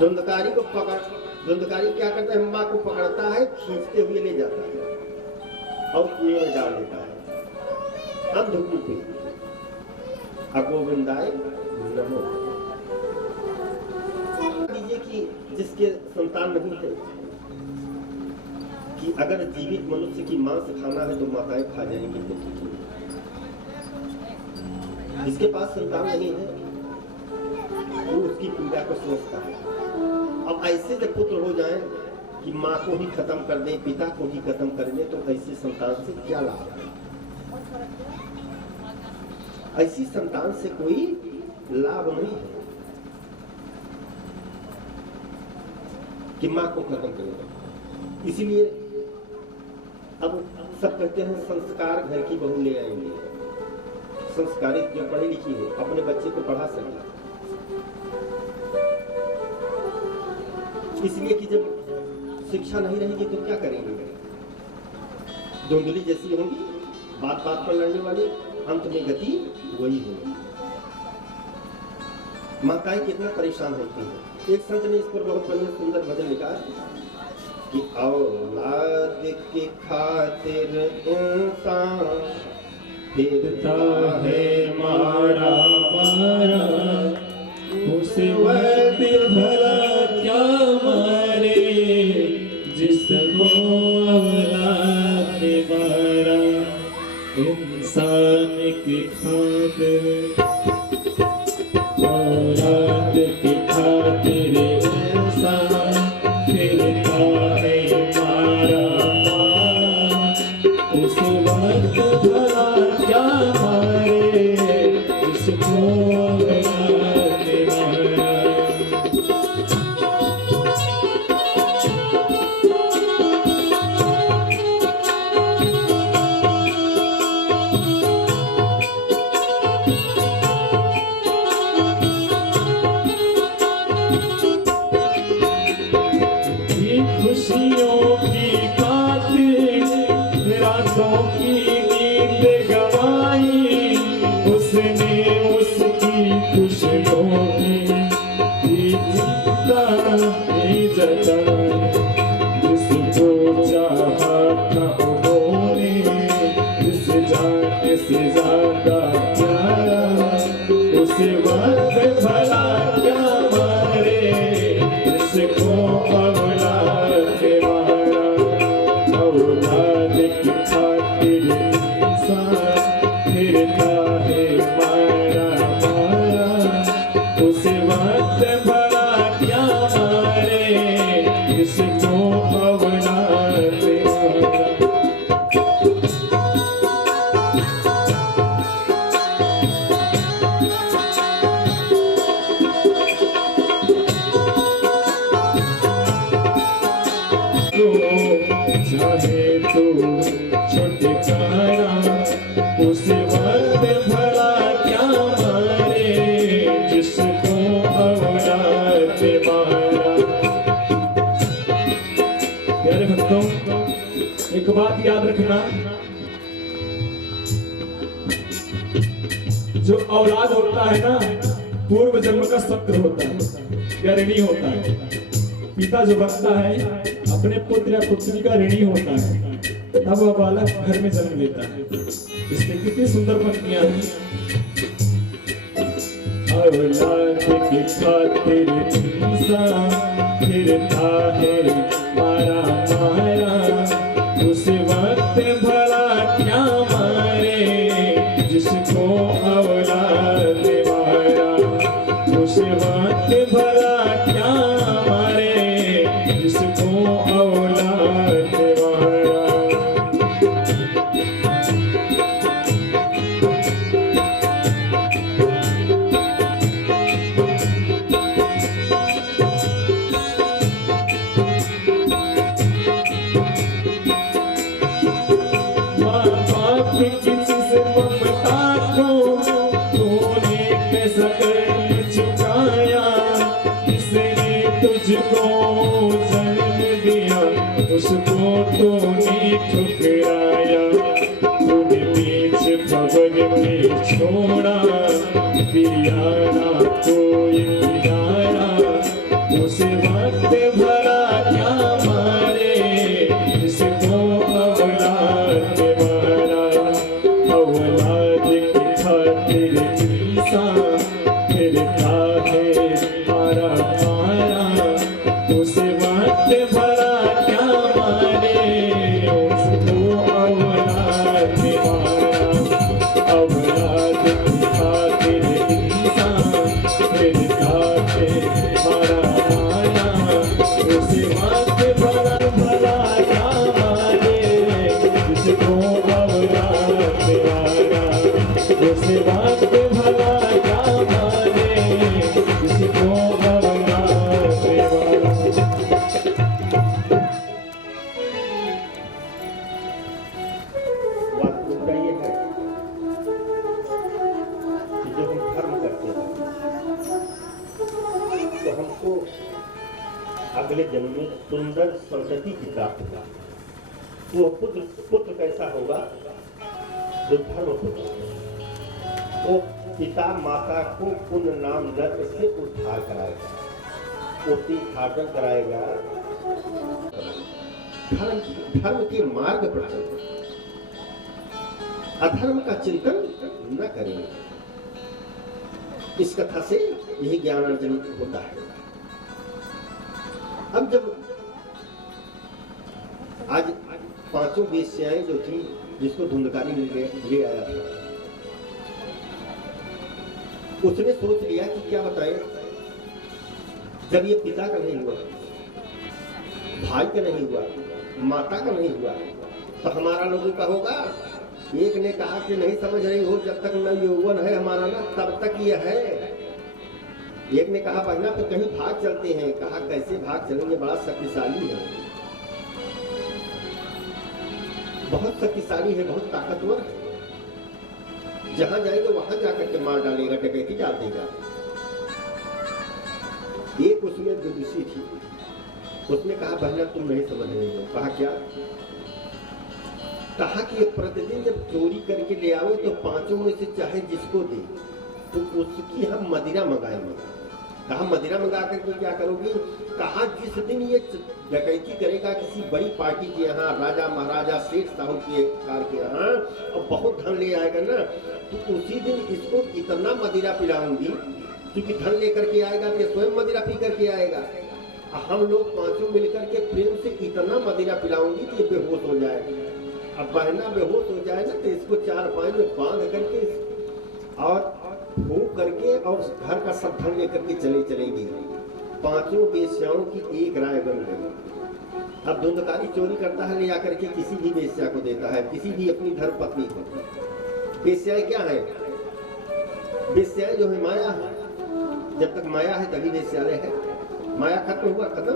धुंधकारी को पकड़, धुंधकारी क्या करता है, माँ को पकड़ता है, खींचते हुए ले जाता है और कुएं में डाल देता है अंधकूपे। अगोविंदाय नमो। लीजिए कि जिसके संतान नहीं है, कि अगर जीवित मनुष्य की मांस खाना है तो माताएं खा जाएंगी, जिसके पास संतान नहीं है वो उसकी पीड़ा को समझता है। अब ऐसे जब पुत्र हो जाएं कि माँ को ही खत्म कर दें, पिता को ही खत्म कर दें, तो ऐसी संतान से क्या लाभ है? ऐसी संतान से कोई लाभ नहीं है कि माँ को खत्म करेगा। इसीलिए अब सब कहते हैं संस्कार घर की बहू ले आएंगे। संस्कारित जो पढ़ी लिखी हो अपने बच्चे को पढ़ा सके, इसलिए कि जब शिक्षा नहीं रहेगी तो क्या करेंगे? धुंधली जैसी होंगी, बात बात पर लड़ने वाली, अंत में गति वही होगी। माताएं कितना परेशान होती हैं। एक संत ने इस पर बहुत बढ़िया सुंदर भजन लिखा कि औलाद के खातिर इंसान फिरता है मारा मारा, उस वक्त भला क्या मारे जिसको औलाद मारा। इंसान की खातिर, औलाद की खातिर इंसान फिरता है मारा मारा, उस वक्त भला क्या मारे जिसको औलाद मारा। खुशियों की खातिर रातों की नींद गवाई, उसने उसकी खुशियों की चिंता नहीं जताई। जिसको चाहा था उन्होंने, जिस जाने से ज्यादा प्यारा, उस वक्त भला क्या मारे जिसको औलाद मारा। औलाद की खातिर इंसान फिरता है मारा मारा, उस वक्त भला क्या मारे जिसको औलाद मारा। चाहे तो छुटकारा, उस वक्त भला क्या मारे जिसको औलाद मारा। प्यारे भक्तों, एक बात याद रखना, जो औलाद होता है ना, पूर्व जन्म का शत्रु होता है या ऋणी होता है। पिता जो बनता है अपने पुत्र या पुत्री का ऋणी होता है, तब वह बालक घर में जन्म लेता है। इसमें कितनी सुंदर पंक्तियां हैं। औलाद की खातिर इंसान फिरता है मारा मारा, उस वक्त भला क्या मारे जिसको औलाद मारा। उस वक्त भला क्या मारे जिसको औलाद मारा। किसी ममता को तूने कैसा कर चुकाया, इसने उसको तूने ठुकराया, तूने बीच खबर में छोड़ा, दिया ना कोई किनारा, उस वक्त भला क्या मारे, जिसको औलाद मारा, औलाद की खातिर ईसा फिर काहे मारा मारा, उस वक्त भला क्या मारे, उसको औलाद मारा, औलाद की खातिर ईसा फिर काहे मारा मारा, उस वक्त भला भला क्या मारे, जिसको औलाद मारा, उस वक्त भला क्या मारे, जिसको औलाद मारा। वास्तविकता ये है कि जब हम धर्म करते हैं तो हमको अगले जन्म में सुंदर संतति की प्राप्त होगा। वो पुत्र कैसा होगा? जो धर्म पुत्र होगा। वो पिता माता को पुण्य नाम नर्क से उद्धार कराएगा, वो तीर्थाटन कराएगा, धर्म के मार्ग पर चलेगा, अधर्म का चिंतन न करेंगे। इस कथा से यही ज्ञान अर्जन होता है। अब जब आज पांचों वेश्याएं जो थी, जिसको धुंधकारी ले आया था, उसने सोच लिया कि क्या बताए, जब ये पिता का नहीं हुआ, भाई का नहीं हुआ, माता का नहीं हुआ, तो हमारा लोगों का होगा। एक ने कहा कि नहीं समझ रही हो, जब तक न यौवन है हमारा ना, तब तक ये है। एक ने कहा बहना तो कहीं भाग चलते हैं। कहा कैसे भाग चलेंगे, बड़ा शक्तिशाली है, बहुत शक्तिशाली है, बहुत ताकतवर है, जहां जाएगा वहां जाकर के मार डालेगा, डकैती डाल देगा। एक उसमें विदुषी थी, उसने कहा बहना तुम नहीं समझ रही हो। कहा क्या? कहा कि प्रतिदिन जब चोरी करके ले आओ तो पांचों में से चाहे जिसको दे तो उसकी हम मदिरा मंगाएंगे। कहा मदिरा मंगा करके क्या करोगी? कहा जिस दिन ये डकैती करेगा किसी बड़ी पार्टी के यहाँ, राजा महाराजा सेठ साहूकार के यहाँ, और बहुत धन ले आएगा ना, तो उसी दिन इसको इतना मदिरा पिलाऊंगी, क्योंकि धन लेकर के आएगा तो स्वयं मदिरा पी करके आएगा। हम लोग पांचों मिलकर के प्रेम से इतना मदिरा पिलाऊंगी कि ये बेहोश हो जाए। अब बहना बेहोश हो जाए ना, तो इसको चारपाई में बांध करके और फूंक करके और घर का सब धन लेकर के चलेगी। पांचों वेश्याओं की एक राय बन गई। अब धुंधकारी चोरी करता है, ले आकर के किसी भी वेश्या को देता है, किसी भी अपनी धर्म पत्नी को। वेश्याएं क्या है? वेश्याएं जो है माया है। जब तक माया है तभी वेश्यालय है। माया खत्म हुआ, खत्म,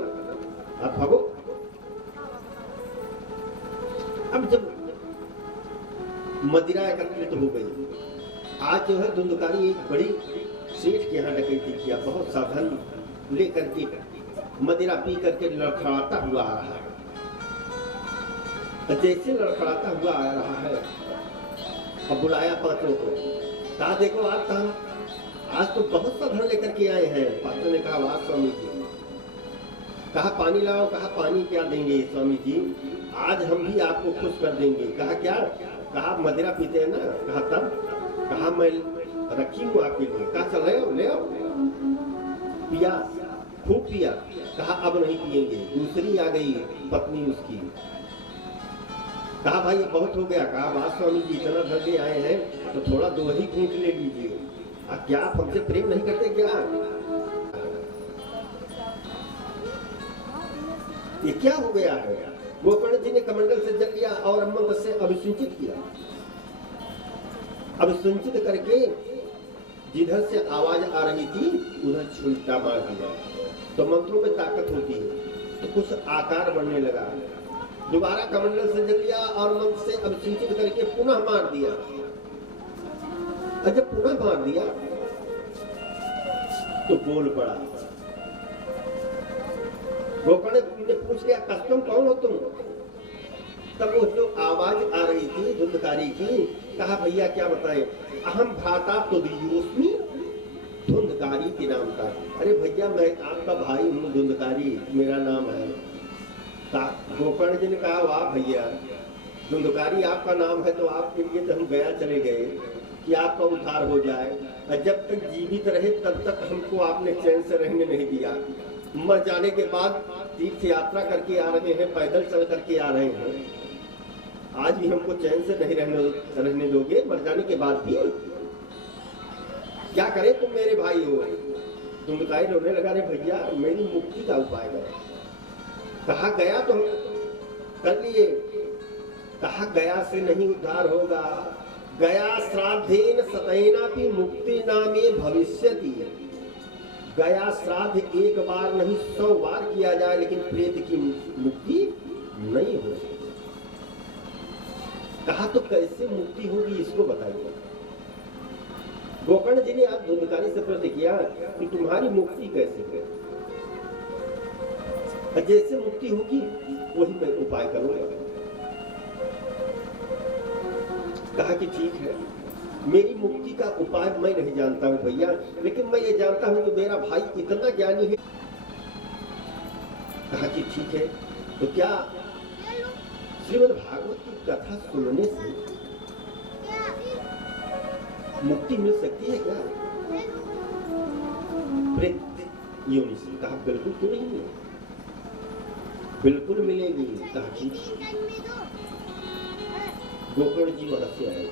अब भागो। अब जब मदिरा एकत्रित हो गई, आज जो है धुंधकारी एक बड़ी सेठ के यहाँ डकैती किया, बहुत साधन लेकर के मदिरा पी करके लड़खड़ाता हुआ आ रहा है। तो जैसे लड़खड़ाता हुआ आ रहा है, अब बुलाया पांचों को, कहा देखो आज तो बहुत सा धन लेकर के आए हैं। पांचों ने कहा वाह स्वामी जी। कहा पानी लाओ। कहा पानी क्या देंगे स्वामी जी, आज हम भी आपको खुश कर देंगे। कहा क्या? कहा मदिरा पीते हैं ना। कहा तब? कहा मैं रखी हूँ आपके लिए। कहा चल ले आओ। पिया, खूब पिया। कहा अब नहीं पिएंगे। दूसरी आ गई पत्नी उसकी। कहा भाई ये बहुत हो गया। कहा वाह स्वामी जी, इतना धन ले आए हैं तो थोड़ा दो ही घूंट ले लीजिए। क्या आप हमसे प्रेम नहीं करते क्या? ये क्या हो गया है? गोकर्ण जी ने कमंडल से जल लिया और अम्मंग से अभिसिंचित किया। अभिसिंचित करके जिधर से आवाज आ रही थी उधर छुलटा मार दिया। तो मंत्रों में ताकत होती है, तो कुछ आकार बढ़ने लगा। दोबारा कमंडल से जल लिया और मंत्र से अभिसिंचित करके पुनः मार दिया। जब पुनः मार दिया तो बोल पड़ा। गोकर्ण ने पूछ लिया कस्टम कौन हो तुम? तब वो जो आवाज आ रही थी धुंधकारी की, कहा भैया क्या बताएं, अहम भ्राता तुदयोस्मि धुंधकारी के नाम का। अरे भैया मैं आपका भाई हूँ, धुंधकारी मेरा नाम है। गोकर्ण जी ने कहा वाह भैया, धुंधकारी आपका नाम है तो आपके लिए तो हम गया चले गए कि आपका उद्धार हो जाए, और जब तक जीवित रहे तब तक हमको आपने चैन से रहने नहीं दिया। मर जाने के बाद तीर्थ यात्रा करके आ रहे हैं, पैदल चल करके आ रहे हैं, आज भी हमको चैन से नहीं रहने दोगे मर जाने के बाद भी? क्या करें, तुम मेरे भाई हो। धुंधकारी रोने लगा, रे भैया मेरी मुक्ति का उपाय करो। कहा गया तो कर लिए, कहा गया से नहीं उद्धार होगा, गया श्राद्धेन सतैनापि मुक्ति नामे भविष्यति। गया श्राद्ध एक बार नहीं 100 बार किया जाए लेकिन प्रेत की मुक्ति नहीं हो सकती। कहा तो कैसे मुक्ति होगी इसको बताइए। गोकर्ण जी ने आप धुंधकारी से प्रश्न किया कि तुम्हारी मुक्ति कैसे है? जैसे मुक्ति होगी वही मैं उपाय करूंगा। कहा कि ठीक है, मेरी मुक्ति का उपाय मैं नहीं जानता हूं भैया, लेकिन मैं ये जानता हूं कि मेरा भाई इतना ज्ञानी है। कहा कि ठीक है, तो क्या श्रीमद् भागवत की कथा सुनने से मुक्ति मिल सकती है क्या? प्रेत योनि से। कहा बिल्कुल क्यों नहीं है, बिल्कुल मिलेगी। कहा ठीक। गोकर्ण जी वहां से आए।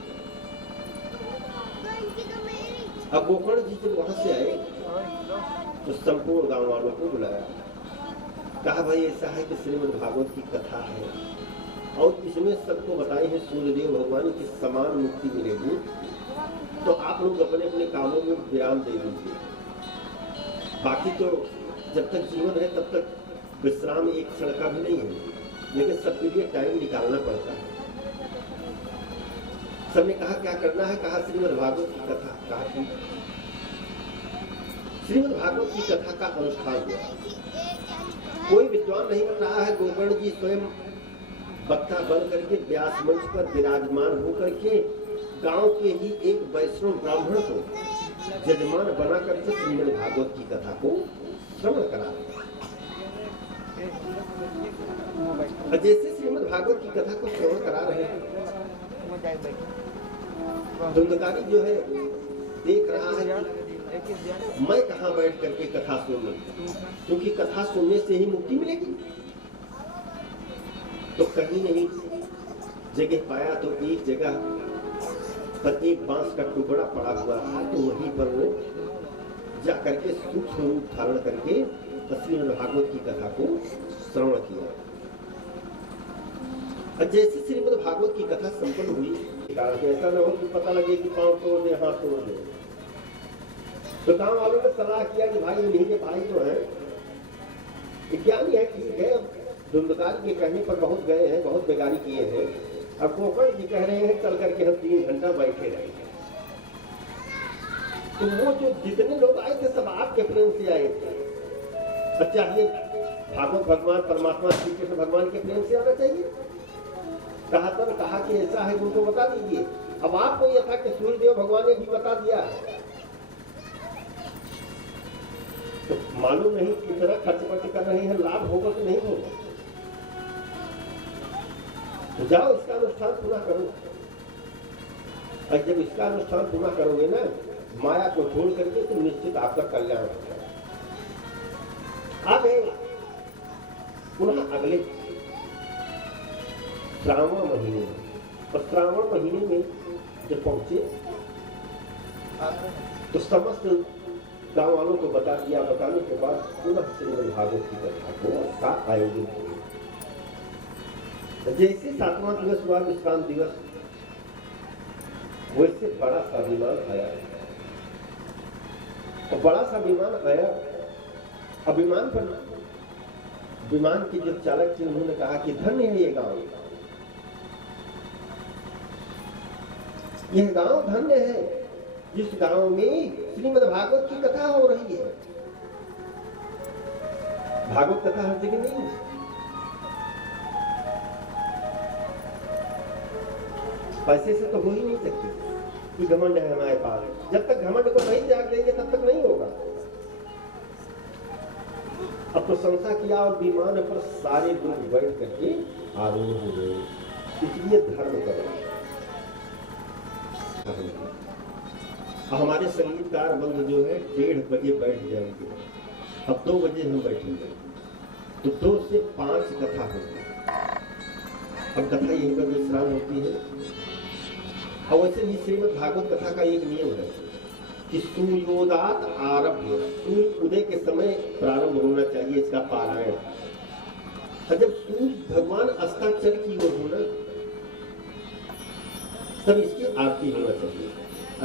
अब गोकर्ण जी जब वहां से आए तो संपूर्ण गांव वालों को बुलाया। कहा भाई ऐसा है कि श्रीमद् भागवत की कथा है और इसमें सबको बताए हैं सूर्यदेव भगवान की समान मुक्ति मिलेगी, तो आप लोग अपने अपने कामों में विराम दे दीजिए। बाकी तो जब तक जीवन है तब तक विश्राम एक क्षण का भी नहीं है, लेकिन सबके लिए टाइम निकालना पड़ता है। सबने कहा क्या करना है? कहा श्रीमद् भागवत की कथा। कहा कि श्रीमद् भागवत की कथा का अनुष्ठान हुआ। कोई विद्वान नहीं बन रहा है, गोकर्ण जी स्वयं बक्ता बन करके व्यास मंच पर विराजमान होकर के गांव के ही एक वैष्णव ब्राह्मण को जजमान बना करके श्रीमद् भागवत की कथा को श्रवण करा रहे। जैसे श्रीमद् भागवत की कथा को श्रवण करा रहे हैं, धुंधकारी जो है देख रहा है कि मैं कहाँ बैठ करके कथा सुन लूं, क्योंकि कथा सुनने से ही मुक्ति मिलेगी। तो कहीं नहीं जगह पाया तो एक जगह पर एक बांस का टुकड़ा पड़ा हुआ था, तो वहीं पर वो जा करके सूक्ष्म रूप धारण करके श्रीमद् भागवत की कथा को श्रवण किया। जैसे श्रीमद् भागवत की कथा संपन्न हुई, ऐसा न हो कि पता लगे कि पांव तोड़ दे हाथ तोड़ दे, तो गांव वालों ने सलाह किया कि भाई इन्हीं के भाई तो हैं, विज्ञानी है, ठीक है। धुंधकारी के कहने पर बहुत गए हैं, बहुत बेगारी किए हैं। अब गोकर्ण जी कह रहे हैं चल करके हम 3 घंटा बैठे रहे। तो वो जो जितने लोग आए थे सब आपके प्रेम से आए थे। चाहिए भागवत भगवान परमात्मा श्री कृष्ण भगवान के प्रेम से आना चाहिए। कहा तब कहा कि ऐसा है उनको बता दीजिए। अब आपको यह था कि सूर्यदेव भगवान ने भी बता दिया है, तो मालूम नहीं कितना खर्च वर्च कर रहे हैं, लाभ होगा कि नहीं होगा। तो जाओ इसका अनुष्ठान पूरा करो, और जब इसका अनुष्ठान पूरा करोगे ना, माया को छोड़ करके तो निश्चित आपका कल्याण होगा। आ गए पुनः अगले श्रावण महीने में, और श्रावण महीने में जब पहुंचे तो समस्त गांव वालों को बता दिया। बताने के बाद पुनः श्रीमद् भागवत की कथा को का आयोजन किया। जैसे 7वां दिवस हुआ विश्राम दिवस, वैसे बड़ा सा विमान आया, और बड़ा सा विमान आया। अब विमान पर विमान के जो चालक थे उन्होंने कहा कि धन्य है ये गांव, यह गांव धन्य है जिस गांव में श्रीमद् भागवत की कथा हो रही है। भागवत कथा हर जगह नहीं है। पैसे से तो हो ही नहीं सकती कि घमंड है हमारे पास। जब तक घमंड को नहीं त्याग देंगे तब तक नहीं होगा। अब प्रशंसा किया और विमान पर सारे लोग बैठ करके आरूढ़ हो गए। इसलिए धर्म करो। हमारे संगीतकार बंधु जो है 1:30 बजे बैठ जाएंगे, अब 2 बजे हम बैठेंगे तो 2 से 5 कथा होगी। अब कथा यहीं पर विश्राम होती है। और वैसे भी श्रीमद् भागवत कथा का एक नियम है कि सूर्योदात आरभ्य, सूर्य उदय के समय प्रारंभ होना चाहिए इसका पारायण। और जब सूर्य भगवान अस्ताचल की ओर होना तब इसकी आरती होना चाहिए।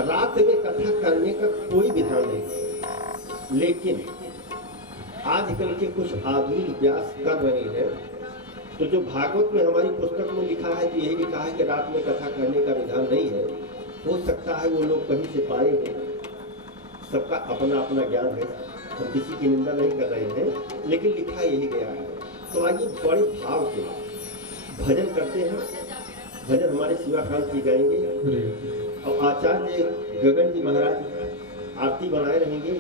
रात में कथा करने का कोई विधान नहीं, लेकिन आजकल के कुछ आधुनिक व्यास कर रहे हैं। तो जो भागवत में हमारी पुस्तक में लिखा है कि यही लिखा है कि रात में कथा करने का विधान नहीं है। हो सकता है वो लोग कहीं से पाए हों, सबका अपना अपना ज्ञान है, हम किसी की निंदा नहीं कर रहे हैं, लेकिन लिखा यही गया है। तो आइए बड़े भाव से भजन करते हैं। भजन हमारे शिवाकांत जी गाएंगे और आचार्य गगन जी महाराज आरती बनाए रहेंगे।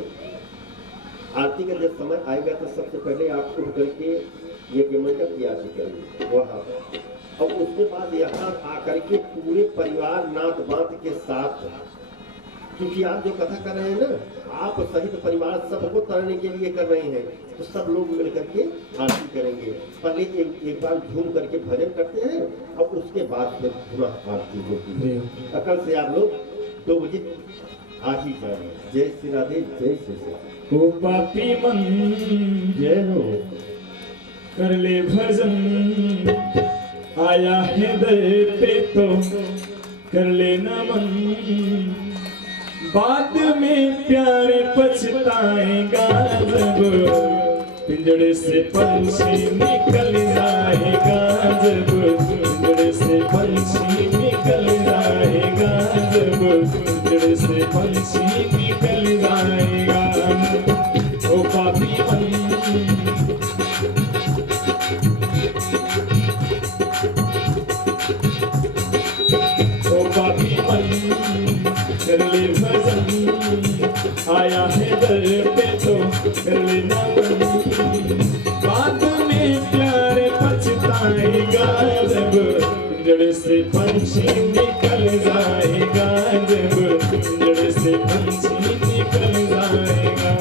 आरती का जब समय आएगा तो सबसे पहले आप उठ करके ये मंडप की आरती करेंगे वहाँ, और उसके बाद यहाँ आकर के पूरे परिवार नात बात के साथ, क्योंकि आप जो कथा कर रहे हैं ना, आप सहित परिवार सबको तरने के लिए कर रहे हैं, तो सब लोग मिलकर के आरती करेंगे। पहले एक बार झूम करके भजन करते हैं और उसके बाद फिर पुनः आरती होती है। कल से आप लोग 2 बजे आ ही जाए। जय श्री राधे, जय श्री श्री। ओ पापी मन जय हो, कर ले भजन, आया है दर पे तो कर ले नमन, बाद में प्यारे पछताएगा जब पिंजड़े से पंछी निकल जाएगा, जब पिंजड़े से पंछी निकल जाएगा, जब पिंजड़े से पंछी निकल जाएगा। ओ पापी मन कर ले भजन, आया है दर पे तो कर ले नमन, बाद में प्यारे पछताएगा जब पिंजड़े से पंछी निकल जाएगा, जब पिंजड़े से पंछी निकल जाएगा।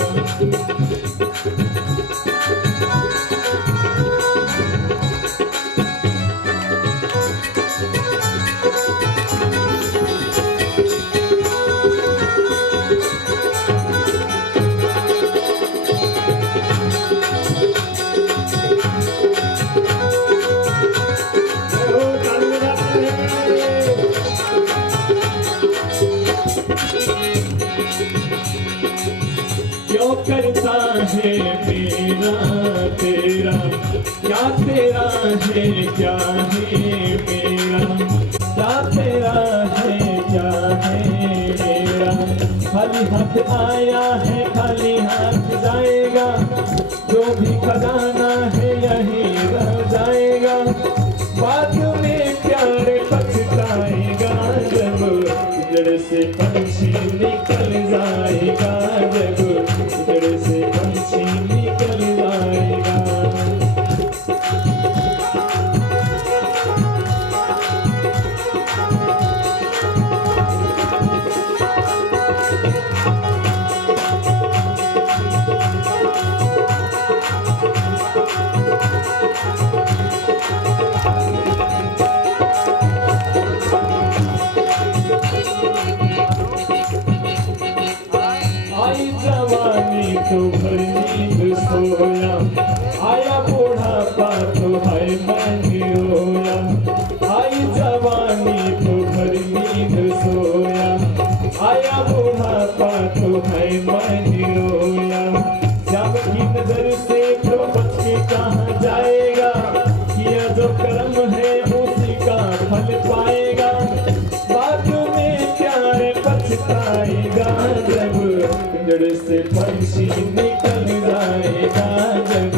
क्यों करता है मेरा तेरा, क्या तेरा है क्या है मेरा, क्या तेरा है क्या है मेरा। खाली हाथ आया है खाली हाथ जाएगा, जो भी खजाना है यही रह जाएगा, बाद में प्यारे पछताएगा जब पिंजड़े से पंछी निकल जाएगा, जब पिंजड़े से पंछी निकल जाएगा। आई जवानी तो भर नींद सोया, आया बूढ़ापा तो है मन रोया। आई जवानी तो भर नींद सोया, आया बूढ़ापा तो है मन रोया। श्याम की नजर से तो बच के कहाँ जाएगा, किया जो कर्म है उसी का फल पाएगा, बाद में प्यारे पछताएगा जब पिंजड़े से पंछी निकल जाएगा, जब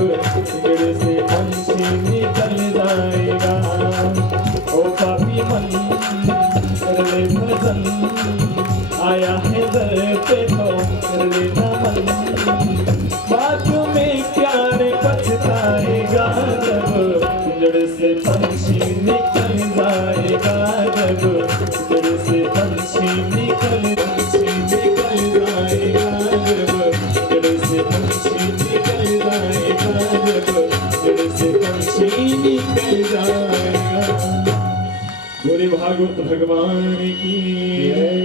भागवत भगवान की